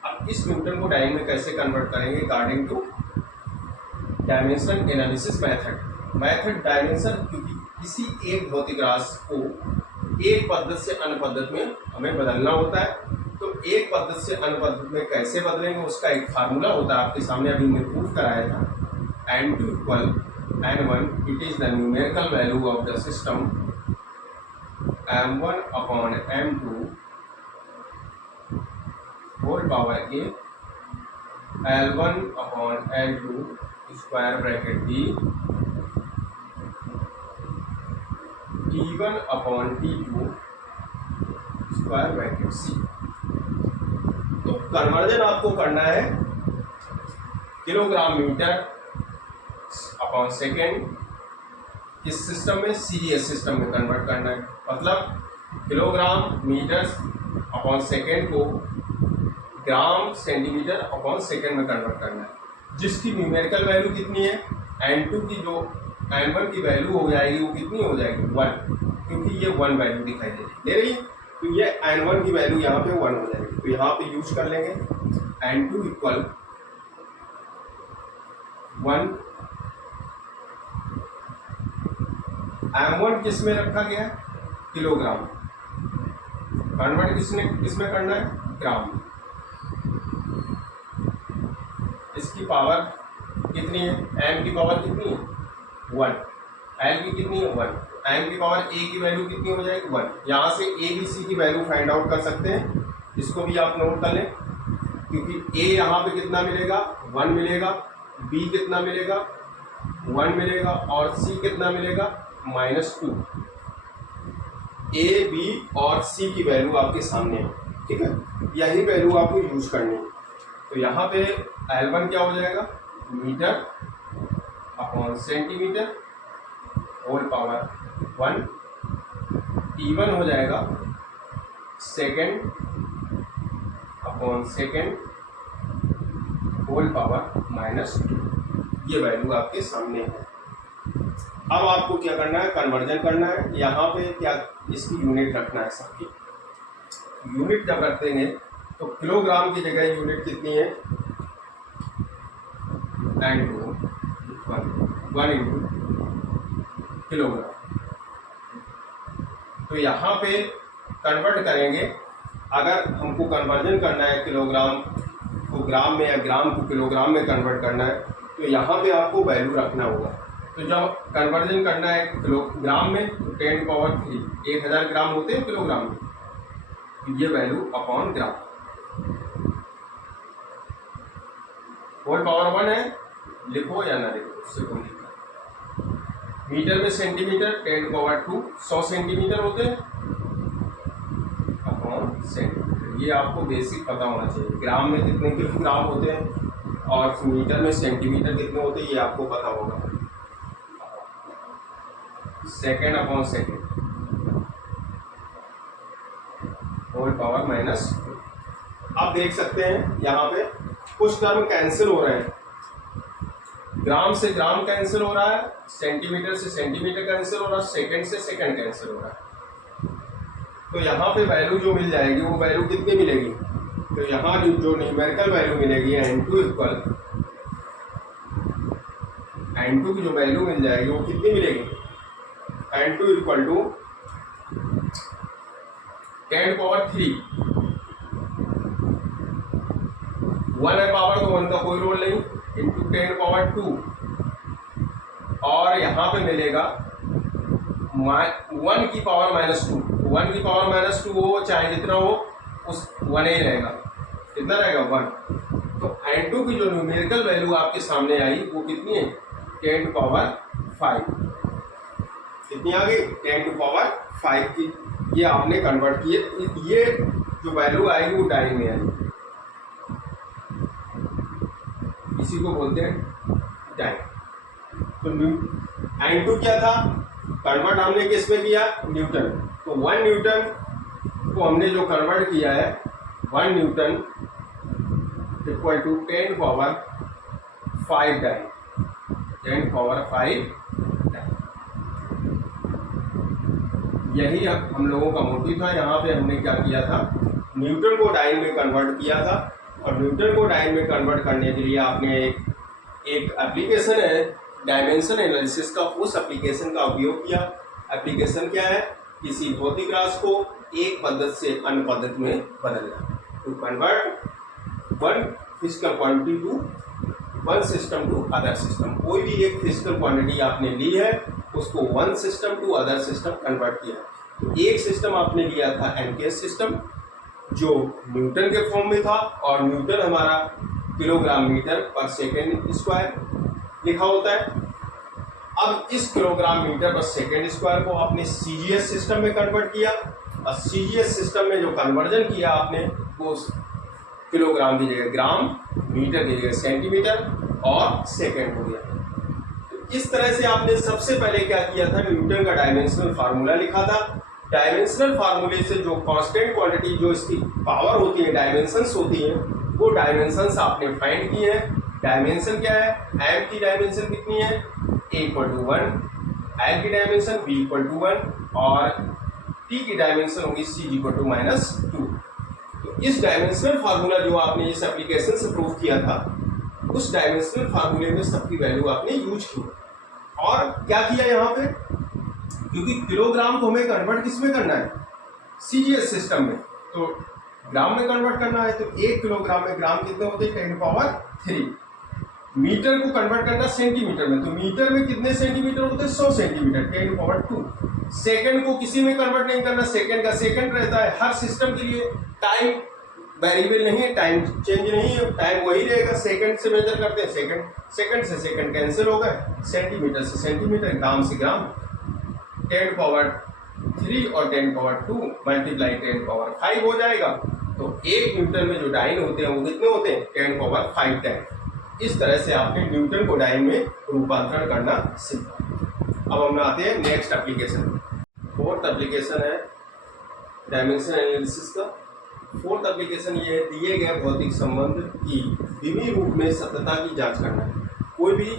अब इस न्यूटन को डाइन में कैसे कन्वर्ट करेंगे? According to dimension analysis method dimension, क्योंकि किसी एक भौतिक राशि को एक पद्धति से अन्य पद्धति में हमें बदलना होता है। तो एक पद्धति से अन्य पद्धति में कैसे बदलेंगे उसका एक फार्मूला होता है, आपके सामने अभी मैं प्रूफ कराया था। n2 = n1, it is the numerical value of the system m1/m2 whole power a, L1/L2 square bracket d, T1/T2 square bracket c। तो कन्वर्जन आपको करना है किलोग्राम मीटर अपॉन सेकेंड, इस सिस्टम में सीजीएस सिस्टम में convert करना है। मतलब किलोग्राम मीटर अपॉन सेकेंड को ग्राम सेंटीमीटर अपॉन सेकेंड में कन्वर्ट करना है, जिसकी न्यूमेरिकल वैल्यू कितनी है? n2 की जो n1 की वैल्यू हो जाएगी वो कितनी हो जाएगी? 1, क्योंकि ये 1 वैल्यू दिखाई दे रही है, तो ये n1 की वैल्यू यहाँ पे 1 हो जाएगी। तो यहाँ पे यूज कर लेंगे n2 = 1, m1 किस में रखा गया? किलोग्राम। कन्वर्ट किसमें करना है? ग्राम। इसकी पावर कितनी है? m की पावर कितनी है? 1। l की कितनी है? 1। m की पावर a की वैल्यू कितनी हो जाएगी? 1। यहाँ से a b c की वैल्यू फाइंड आउट कर सकते हैं, इसको भी आप नोट कर लें, क्योंकि a यहाँ पे कितना मिलेगा? 1 मिलेगा, b कितना मिलेगा? 1 मिलेगा, और c कितना मिलेगा? -2। a b और c की वैल्यू आपके सामने है, ठीक है। यही वैल्यू आपको यूज करनी है। तो यहाँ पे L1 क्या हो जाएगा? Meter upon centimeter whole power 1, T1 हो जाएगा second upon second whole power -2। ये वैल्यू आपके सामने है। अब आपको क्या करना है? कन्वर्जन करना है। यहाँ पे क्या इसकी यूनिट रखना है? सबकी यूनिट जब रख देंगे तो किलोग्राम की जगह यूनिट कितनी है? n2 = 1 × kilogram. तो यहाँ पे कन्वर्ट करेंगे, अगर हमको कन्वर्जन करना है किलोग्राम को ग्राम में या ग्राम को किलोग्राम में कन्वर्ट करना है, तो यहाँ पे आपको वैल्यू रखना होगा। तो जब कन्वर्जन करना है किलोग्राम में, तो 10⁻³ 1000 ग्राम होते हैं किलोग्राम में, तो ये value upon gram. Whole power 1 है, लिखो या ना लिखो, उससे कोई दिक्कत। मीटर में सेंटीमीटर 10⁻², 100 सेंटीमीटर होते हैं अपॉन सेंटीमीटर। ये आपको बेसिक पता होना चाहिए। ग्राम में कितने किलोग्राम होते हैं और मीटर में सेंटीमीटर कितने होते हैं, ये आपको पता होगा। Second upon second whole power -2। आप देख सकते हैं यहाँ पे कुछ टर्म कैंसिल हो रहे हैं। ग्राम से ग्राम कैंसिल हो रहा है, सेंटीमीटर से सेंटीमीटर कैंसिल हो रहा है, सेकंड से सेकंड कैंसिल हो रहा है। तो यहाँ पे वैल्यू जो मिल जाएगी वो वैल्यू कितनी मिलेगी? तो यहाँ जो न्यूमेरिकल वैल्यू मिलेगी n2 इक्वल n2 की जो वैल्यू मिल जाएगी वो कितनी मिलेगी, n2 इक्वल टू 10 पावर 3, 1 है पावर तो 1 का कोई रोल नहीं, इंटू 10 पावर 2, और यहाँ पे मिलेगा 1 की पावर -2, 1 की पावर -2 हो चाहे जितना हो उस 1 ही रहेगा, कितना रहेगा 1। तो n2 की जो न्यूमेरिकल वैल्यू आपके सामने आई वो कितनी है, 10 पावर 5, कितनी आ गई, 10 पावर 5 की। ये आपने कन्वर्ट किए, ये जो वैल्यू आएगी वो डाइन में आएगी, इसी को बोलते हैं डाइन। तो n2 क्या था, कन्वर्ट हमने किस में किया, न्यूटन। तो 1 न्यूटन को हमने जो कन्वर्ट किया है 1 newton equal to 10 power 5 dyne, 10 power 5 dyne. यही हम लोगों का मोटिव था। यहाँ पे हमने क्या किया था, न्यूटन को डाइन में कन्वर्ट किया था, और न्यूटन को डाइन में कन्वर्ट करने के लिए आपने एक एप्लीकेशन है डायमेंशन एनालिसिस का, उस एप्लीकेशन का उपयोग किया। एप्लीकेशन क्या है, किसी भौतिक राशि को एक पद्धति से अन्य पद्धति में बदलना, to convert one physical quantity to one system to other system. कोई भी एक फिजिकल क्वांटिटी आपने ली है, उसको one system to other system convert किया। तो एक सिस्टम आपने लिया था एनकेएस सिस्टम, जो न्यूटन के फॉर्म में था, और न्यूटन हमारा किलोग्राम मीटर पर सेकेंड स्क्वायर लिखा होता है। अब इस किलोग्राम मीटर पर सेकेंड स्क्वायर को आपने सीजीएस सिस्टम में कन्वर्ट किया, और सीजीएस सिस्टम में जो कन्वर्जन किया आपने वो किलोग्राम की जगह ग्राम, मीटर की जगह सेंटीमीटर और सेकेंड हो गया। तो इस तरह से आपने सबसे पहले क्या किया था, न्यूटन का डायमेंशनल फार्मूला लिखा था। डायमेंशनल फार्मूले से जो कांस्टेंट क्वांटिटी, जो इसकी पावर होती है, डायमेंशंस होती हैं, वो डायमेंशंस आपने फाइंड किए हैं। डायमेंशन क्या है, m की डायमेंशन कितनी है, a इक्वल टू 1, l की डायमेंशन b इक्वल टू 1, और t की डायमेंशन होगी c इक्वल टू -2। तो इस डायमेंशनल फार्मूला जो आपने इस एप्लीकेशन से प्रूव किया था, उस डायमेंशनल फार्मूले में सबकी वैल्यू आपने यूज की। और क्या किया यहाँ पे, क्योंकि किलोग्राम को हमें कन्वर्ट किस में करना है, सीजीएस सिस्टम में, तो ग्राम में कन्वर्ट करना है। तो 1 किलोग्राम में ग्राम कितने होते हैं, 10 पावर 3। मीटर को कन्वर्ट करना सेंटीमीटर में, तो मीटर में कितने सेंटीमीटर होते हैं, 100 सेंटीमीटर, 10 पावर 2। सेकंड को किसी में कन्वर्ट नहीं करना, सेकंड का सेकंड रहता है हर सिस्टम के लिए। टाइम वेरिएबल नहीं है, टाइम चेंज नहीं है, टाइम वही रहेगा। सेकंड से मेजर करते हैं, सेकंड से सेकंड कैंसिल हो गए, सेंटीमीटर से सेंटीमीटर, ग्राम से ग्राम। 10 पावर 3 और 10 पावर 2 मल्टीप्लाई 10 पावर 5 हो जाएगा। तो 1 न्यूटन में जो डाइन होते हैं वो कितने होते हैं, 10 पावर 5 डाइन। इस तरह से आपने न्यूटन को डाइन में रूपांतरण करना सीखा। अब हम आते हैं नेक्स्ट एप्लीकेशन। फोर्थ एप्लीकेशन है डायमेंशन एनालिसिस का। फोर्थ एप्लीकेशन ये है, दिए गए भौतिक संबंध की द्विमीय रूप में सत्यता की जांच करना है। कोई भी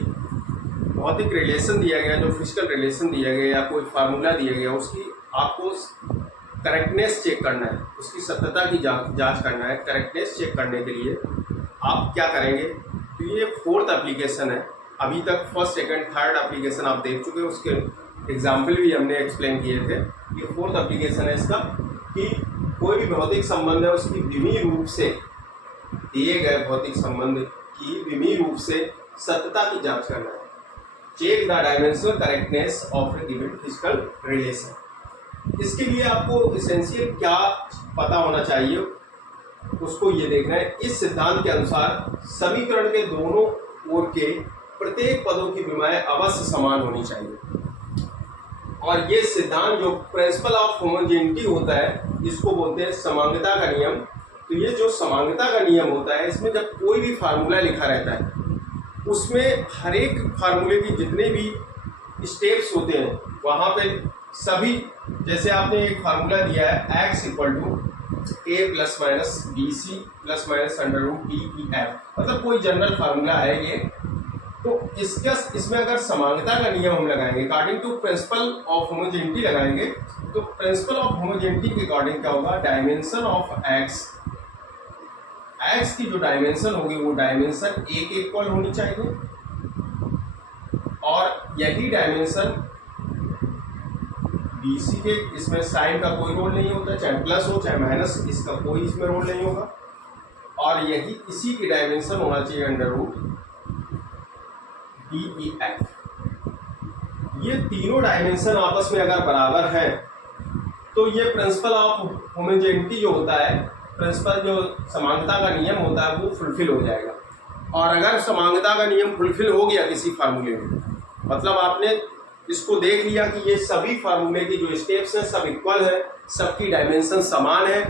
भौतिक रिलेशन दिया गया, जो फिजिकल रिलेशन दिया गया या कोई फार्मूला दिया गया, उसकी आपको करेक्टनेस चेक करना है, उसकी सत्यता की जांच करना है। करेक्टनेस चेक करने के लिए आप क्या करेंगे, तो ये फोर्थ एप्लीकेशन है। अभी तक फर्स्ट, सेकंड, थर्ड एप्लीकेशन आप देख चुके हैं, उसके एग्जाम्पल भी हमने एक्सप्लेन किए थे। ये फोर्थ एप्लीकेशन है इसका, कि कोई भी भौतिक संबंध है उसकी द्विमीय रूप से, दिए गए भौतिक संबंध की द्विमीय रूप से सत्यता की जांच करना है। Check the dimensional correctness of a given physical relation. इसके लिए आपको इसेंशियल क्या पता होना चाहिए, उसको ये देखना है। इस सिद्धांत के अनुसार समीकरण के दोनों ओर के प्रत्येक पदों की विमाएं अवश्य समान होनी चाहिए। और ये सिद्धांत जो प्रिंसिपल ऑफ होमोजेनिटी होता है, इसको बोलते हैं समांगता का नियम। तो ये जो समांगता का नियम होता है, इसमें जब कोई भी फार्मूला लिखा रहता है, उसमें हर एक फार्मूले की जितने भी स्टेप्स होते हैं, वहाँ पे सभी, जैसे आपने एक फार्मूला दिया है x equal to a plus minus B C plus minus under root D E F, मतलब कोई जनरल फार्मूला है ये। तो इसमें अगर समांगता का नियम हम लगाएंगे, according to principle of homogeneity लगाएंगे, तो प्रिंसिपल ऑफ होमोजेनिटी के अकॉर्डिंग क्या होगा, डायमेंशन ऑफ x एक्स की जो डायमेंशन होगी वो डायमेंशन ए के इक्वल होनी चाहिए, और यही डायमेंशन बीसी के, इसमें साइन का कोई रोल नहीं होता, चाहे प्लस हो चाहे माइनस, इसका कोई इसमें रोल नहीं होगा, और यही इसी की डायमेंशन होना चाहिए under root D E F. ये तीनों डायमेंशन आपस में अगर बराबर हैं तो ये प्रिंसिपल ऑफ होमोजेनिटी जो होता है, प्रिंसिपल जो समानता का नियम होता है वो फुलफिल हो जाएगा। और अगर समानता का नियम फुलफिल हो गया किसी फार्मूले में, मतलब आपने इसको देख लिया कि ये सभी फार्मूले की जो स्टेप्स हैं सब इक्वल है, सबकी डायमेंशन समान है,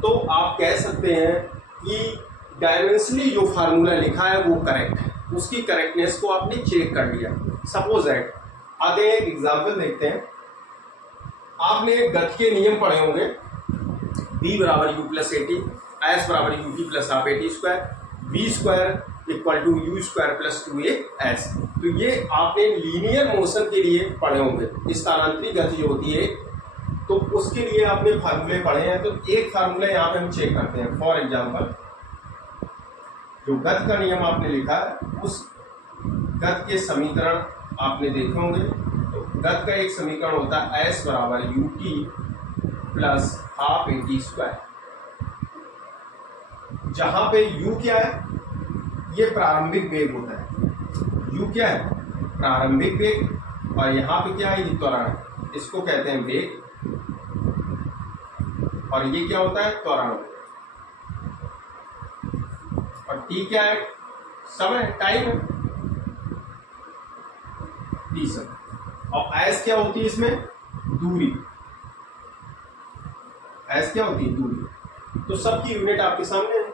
तो आप कह सकते हैं कि डायमेंशनली जो फार्मूला लिखा है वो करेक्ट है, उसकी करेक्टनेस को आपने चेक कर लिया। सपोज दैट, आगे एक एग्जाम्पल देखते हैं। आपने गति के नियम पढ़े होंगे, b बराबर u plus a t, s बराबर u T plus half A T square, b square equal to u square plus 2a(s). तो ये आपने लीनियर मोशन के लिए पढ़े होंगे, स्थानांतरी गति जो होती है तो उसके लिए आपने फार्मूले पढ़े हैं। तो एक फार्मूला यहाँ पे हम चेक करते हैं। फॉर एग्जांपल, जो गति का नियम आपने लिखा है उस गति के समीकरण आपने देखे होंगे। तो गति का एक समीकरण होता है s बराबर u T plus half A T square, जहां पे u क्या है, ये प्रारंभिक वेग होता है। u क्या है, प्रारंभिक वेग, और यहाँ पे क्या है, ये त्वरण, इसको कहते हैं वेग, और ये क्या होता है, त्वरण। और t क्या है, समय, टाइम है, t समय। और s क्या होती है इसमें, दूरी, s क्या होती है, दूरी। तो सबकी यूनिट आपके सामने है।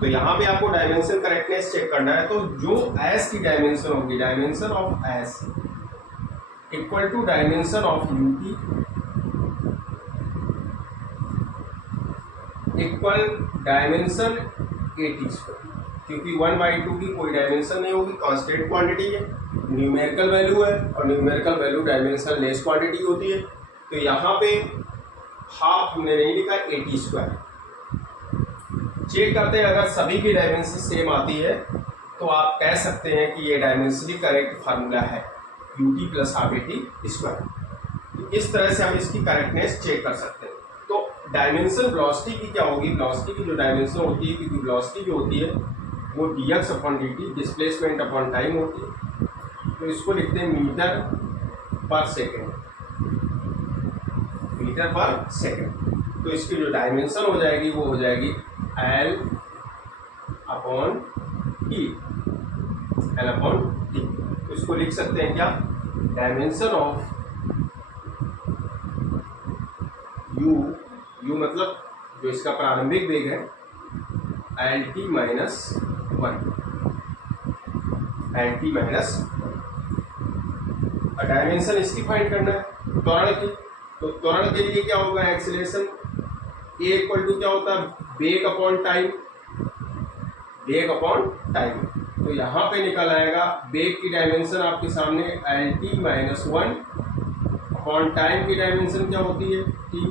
तो यहाँ पे आपको डायमेंशन करेक्टनेस चेक करना है। तो जो s की डायमेंशन होगी, dimension of s equal to dimension of U T equal dimension A T square, क्योंकि 1/2 की कोई डायमेंशन नहीं होगी, कांस्टेंट क्वांटिटी है, न्यूमेरिकल वैल्यू है, और numerical value dimensionless quantity होती है। तो यहाँ पे हाफ हमने नहीं लिखा, ए टी स्क्वायर। चेक करते हैं, अगर सभी की डायमेंशन सेम आती है तो आप कह सकते हैं कि ये डायमेंशनली करेक्ट फार्मूला है, U T plus half A T square. तो इस तरह से हम इसकी करेक्टनेस चेक कर सकते हैं। तो डायमेंशन वेलोसिटी की क्या होगी, वेलोसिटी की जो डायमेंशन होती है, क्योंकि वेलोसिटी जो होती है वो dx upon dt, displacement upon time होती है। तो इसको लिखते हैं मीटर पर सेकेंड, मीटर पर सेकेंड। तो इसकी जो डायमेंशन हो जाएगी वो हो जाएगी L upon T, L upon T. तो इसको लिख सकते हैं क्या, डायमेंशन ऑफ u मतलब जो इसका प्रारंभिक वेग है, L T minus 1, L T minus. Dimension इसकी फाइंड करना है, त्वरण की। तो त्वरण के लिए क्या होगा, एक्सीलरेशन ए इक्वल टू क्या होता है, वेग अपॉन टाइम, वेग अपॉन टाइम। तो यहाँ पे निकल आएगा वेग की डायमेंशन आपके सामने L T minus 1 upon time की डायमेंशन क्या होती है, टी।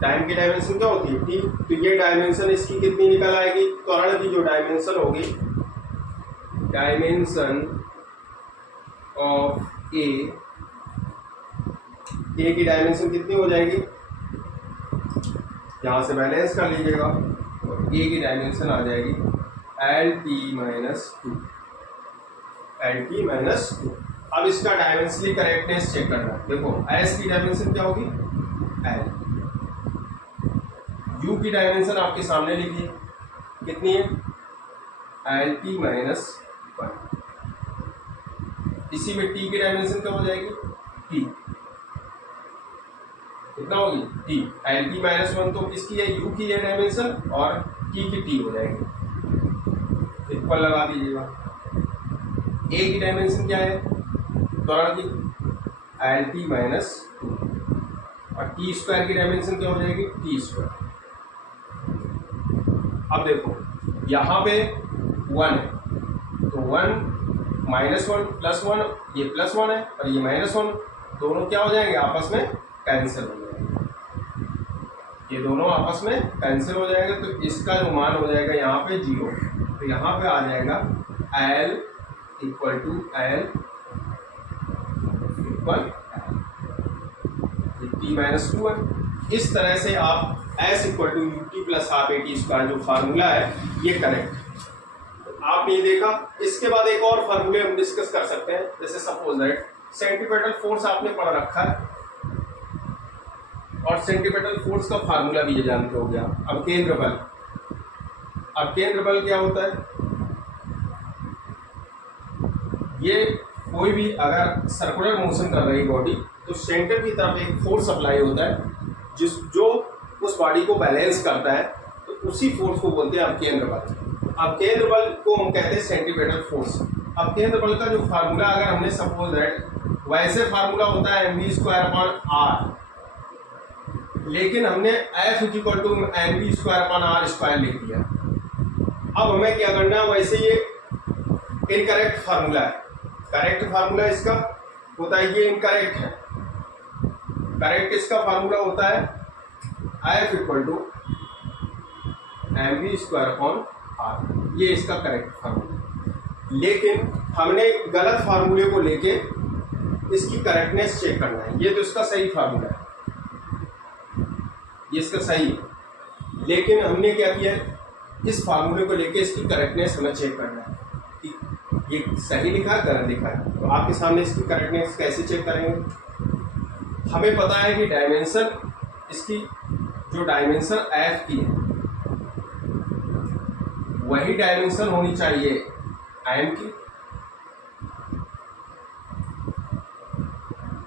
टाइम की डायमेंशन क्या होती है, टी। तो ये डायमेंशन इसकी कितनी निकल आएगी, त्वरण की जो डायमेंशन होगी, डायमेंशन ऑफ ए की डायमेंशन कितनी हो जाएगी, यहाँ से बैलेंस कर लीजिएगा, और ए की डायमेंशन आ जाएगी L T minus 2, L T minus 2। अब इसका डायमेंशनली करेक्टनेस चेक करना है। देखो एस की डायमेंशन क्या होगी, एल। यू की डायमेंशन आपके सामने लिखी है, कितनी है, एल टी माइनस 1। इसी में टी की डायमेंशन क्या हो जाएगी, टी, कितना होगी, टी। एल टी माइनस 1 तो किसकी है, यू की है डायमेंशन, और टी की टी हो जाएगी, इक्वल लगा दीजिएगा। ए की डायमेंशन क्या है, त्वरण की, एल टी माइनस 2, और टी स्क्वायर की डायमेंशन क्या हो जाएगी, टी स्क्वायर। अब देखो यहाँ पे 1 है, तो 1 माइनस 1 प्लस 1, ये प्लस 1 है और ये माइनस 1, दोनों क्या हो जाएंगे, आपस में कैंसिल हो जाएंगे। ये दोनों आपस में कैंसिल हो जाएंगे, तो इसका जो मान हो जाएगा यहाँ पे 0, तो यहाँ पे आ जाएगा L equal to L equal T minus 2 है। इस तरह से आप S equal to U T plus half A T square जो फार्मूला है ये करेक्ट है। आपने ये देखा। इसके बाद एक और फार्मूले हम डिस्कस कर सकते हैं, जैसे सपोज दैट सेंटीपिटल फोर्स आपने पढ़ रखा है और सेंटीपिटल फोर्स का फार्मूला भी ये जानते हो गया। अब केंद्र बल, अब केंद्र बल क्या होता है, ये कोई भी अगर सर्कुलर मोशन कर रही बॉडी तो सेंटर की तरफ एक फोर्स अप्लाई होता है जो उस बॉडी को बैलेंस करता है, तो उसी फोर्स को बोलते हैं अब केंद्र बल। अब केंद्र बल को हम कहते हैं सेंटीपिटल फोर्स। अब केंद्र बल का जो फार्मूला अगर हमने सपोज दैट वैसे फार्मूला होता है mv²/r, लेकिन हमने F इक्वल टू mv²/r² लिख दिया। अब हमें क्या करना है, वैसे ये इनकरेक्ट फार्मूला है, करेक्ट फार्मूला इसका होता है, ये इनकरेक्ट है। करेक्ट इसका फार्मूला होता है F इक्वल टू mv²/r, ये इसका करेक्ट फार्मूला। लेकिन हमने गलत फार्मूले को लेके इसकी करेक्टनेस चेक करना है। ये तो इसका सही फार्मूला है, ये इसका सही है, लेकिन हमने क्या किया है, इस फार्मूले को लेके इसकी करेक्टनेस हमें चेक करना है कि ये सही लिखा है गलत लिखा है। तो आपके सामने इसकी करेक्टनेस कैसे चेक करेंगे। हमें पता है कि डायमेंशन, इसकी जो डायमेंशन F की है वही डायमेंशन होनी चाहिए M की,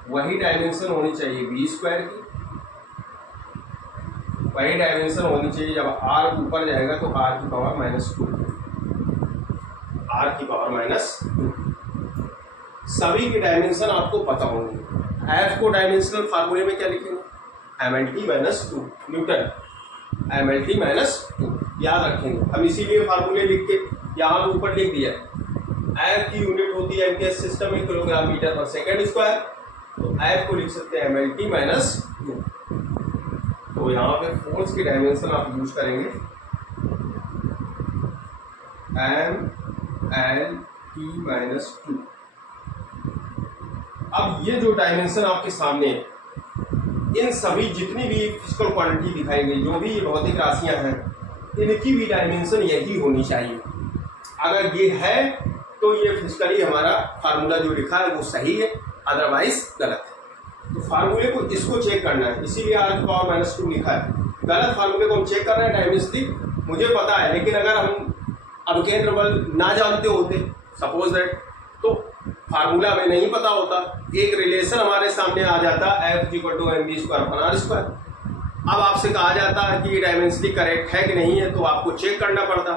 वही डायमेंशन होनी चाहिए v² की, वही डायमेंशन होनी चाहिए जब r ऊपर जाएगा तो r की पावर -2, r की पावर -2। सभी की डायमेंशन आपको पता होंगे। F को डायमेंशनल फार्मूले में क्या लिखेंगे, mlt-2 न्यूटन, mlt-2 याद रखेंगे हम, इसीलिए फार्मूले लिख के यहाँ ऊपर लिख दिया। F की यूनिट होती है MKS सिस्टम में किलोग्राम मीटर पर सेकंड स्क्वायर, तो F को लिख सकते हैं mlt-2। तो यहाँ पे फोर्स की डायमेंशन आप यूज करेंगे mlt-2। अब ये जो डायमेंशन आपके सामने है, इन सभी जितनी भी फिजिकल क्वांटिटी दिखाई गई, जो भी भौतिक राशियां हैं, इनकी भी डायमेंशन यही होनी चाहिए। अगर ये है तो ये फिजिकली हमारा फार्मूला जो लिखा है वो सही है, अदरवाइज गलत है। तो फार्मूले को इसको चेक करना है, इसीलिए r की पावर -2 लिखा है। गलत फार्मूले को हम चेक कर रहे हैं डायमेंशन मुझे पता है, लेकिन अगर हम अब केंद्र बल ना जानते होते सपोज दैट, तो फार्मूला हमें नहीं पता होता, एक रिलेशन हमारे सामने आ जाता F इक्वल टू mv²/r²। अब आपसे कहा जाता है कि डायमेंशनली करेक्ट है कि नहीं है, तो आपको चेक करना पड़ता।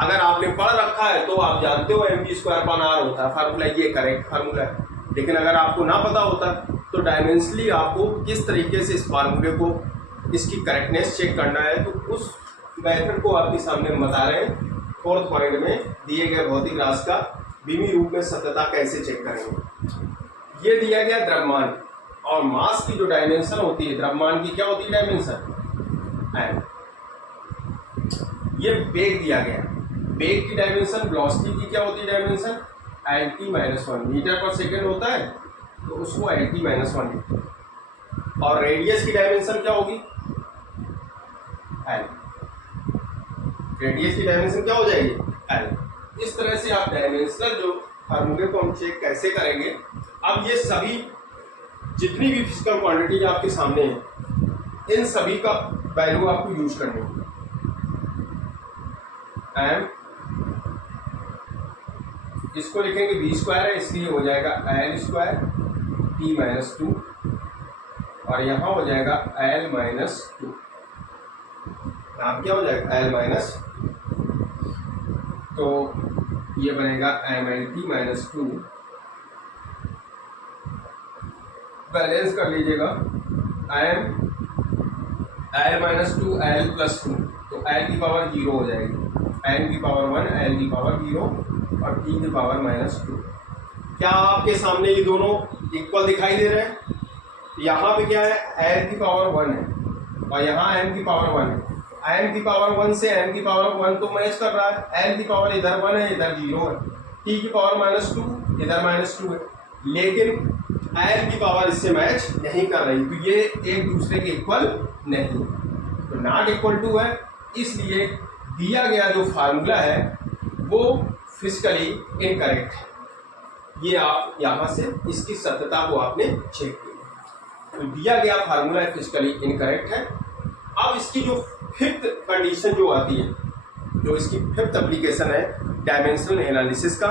अगर आपने पढ़ रखा है तो आप जानते हो mv²/r होता है फार्मूला, ये करेक्ट फार्मूला है। लेकिन अगर आपको ना पता होता तो डायमेंशनली आपको किस तरीके से इस फार्मूले को, इसकी करेक्टनेस चेक करना है, तो उस मेथड को आपके सामने हम बता रहे हैं। फोर्थ पॉइंट में दिए गए भौतिक राशि का विमी रूप में सत्यता कैसे चेक करेंगे। ये दिया गया द्रव्यमान और मास की जो डायमेंशन होती है, द्रव्यमान की क्या होती है डायमेंशन m। ये वेग दिया गया, वेग की डायमेंशन, वेलोसिटी की क्या होती है डायमेंशन lt-1 मीटर पर सेकेंड होता है, तो उसको lt-1 लिखते हैं। और रेडियस की डायमेंशन क्या होगी l, रेडियस की डायमेंशन क्या हो जाएगी l। इस तरह से आप डायमेंशनल जो फार्मूले को हम चेक कैसे करेंगे। अब ये सभी जितनी भी फिजिकल क्वांटिटी आपके सामने है, इन सभी का वैल्यू आपको यूज करनी है। m इसको लिखेंगे v² है, इसलिए हो जाएगा l² t-2, और यहाँ हो जाएगा l-2। आप क्या हो जाएगा l-, तो ये बनेगा mlt-2। बैलेंस कर लीजिएगा l-2 l+2, तो l की पावर 0 हो जाएगी, n की पावर 1 l की पावर 0 और t की पावर -2। क्या आपके सामने ये दोनों इक्वल दिखाई दे रहे हैं। यहाँ पे क्या है l की पावर 1 है और यहाँ m की पावर 1 है, m की पावर 1 से m की पावर 1 तो मैच कर रहा है, n की पावर इधर 1 है इधर 0 है, t की पावर -2 इधर -2 है, लेकिन n की पावर इससे मैच नहीं कर रही, तो ये एक दूसरे के इक्वल नहीं, तो नॉट इक्वल टू है, इसलिए दिया गया जो फार्मूला है वो फिजिकली इनकरेक्ट है। ये आप यहाँ से इसकी सत्यता को आपने चेक की, तो दिया गया फार्मूला फिजिकली इनकरेक्ट है। अब इसकी जो फिफ्थ कंडीशन जो आती है, जो इसकी फिफ्थ एप्लीकेशन है डायमेंशनल एनालिसिस का,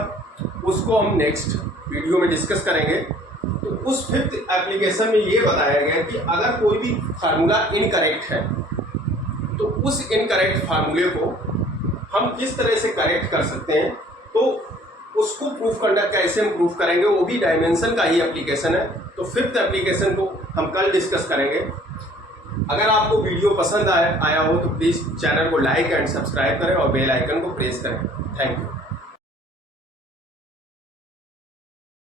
उसको हम नेक्स्ट वीडियो में डिस्कस करेंगे। तो उस फिफ्थ एप्लीकेशन में ये बताया गया कि अगर कोई भी फार्मूला इनकरेक्ट है तो उस इनकरेक्ट फार्मूले को हम किस तरह से करेक्ट कर सकते हैं, तो उसको प्रूफ करना कैसे हम प्रूफ करेंगे, वो भी डायमेंशन का ही एप्लीकेशन है। तो फिफ्थ एप्लीकेशन को हम कल डिस्कस करेंगे। अगर आपको वीडियो पसंद आया हो तो प्लीज़ चैनल को लाइक एंड सब्सक्राइब करें और बेल आइकन को प्रेस करें। Thank you.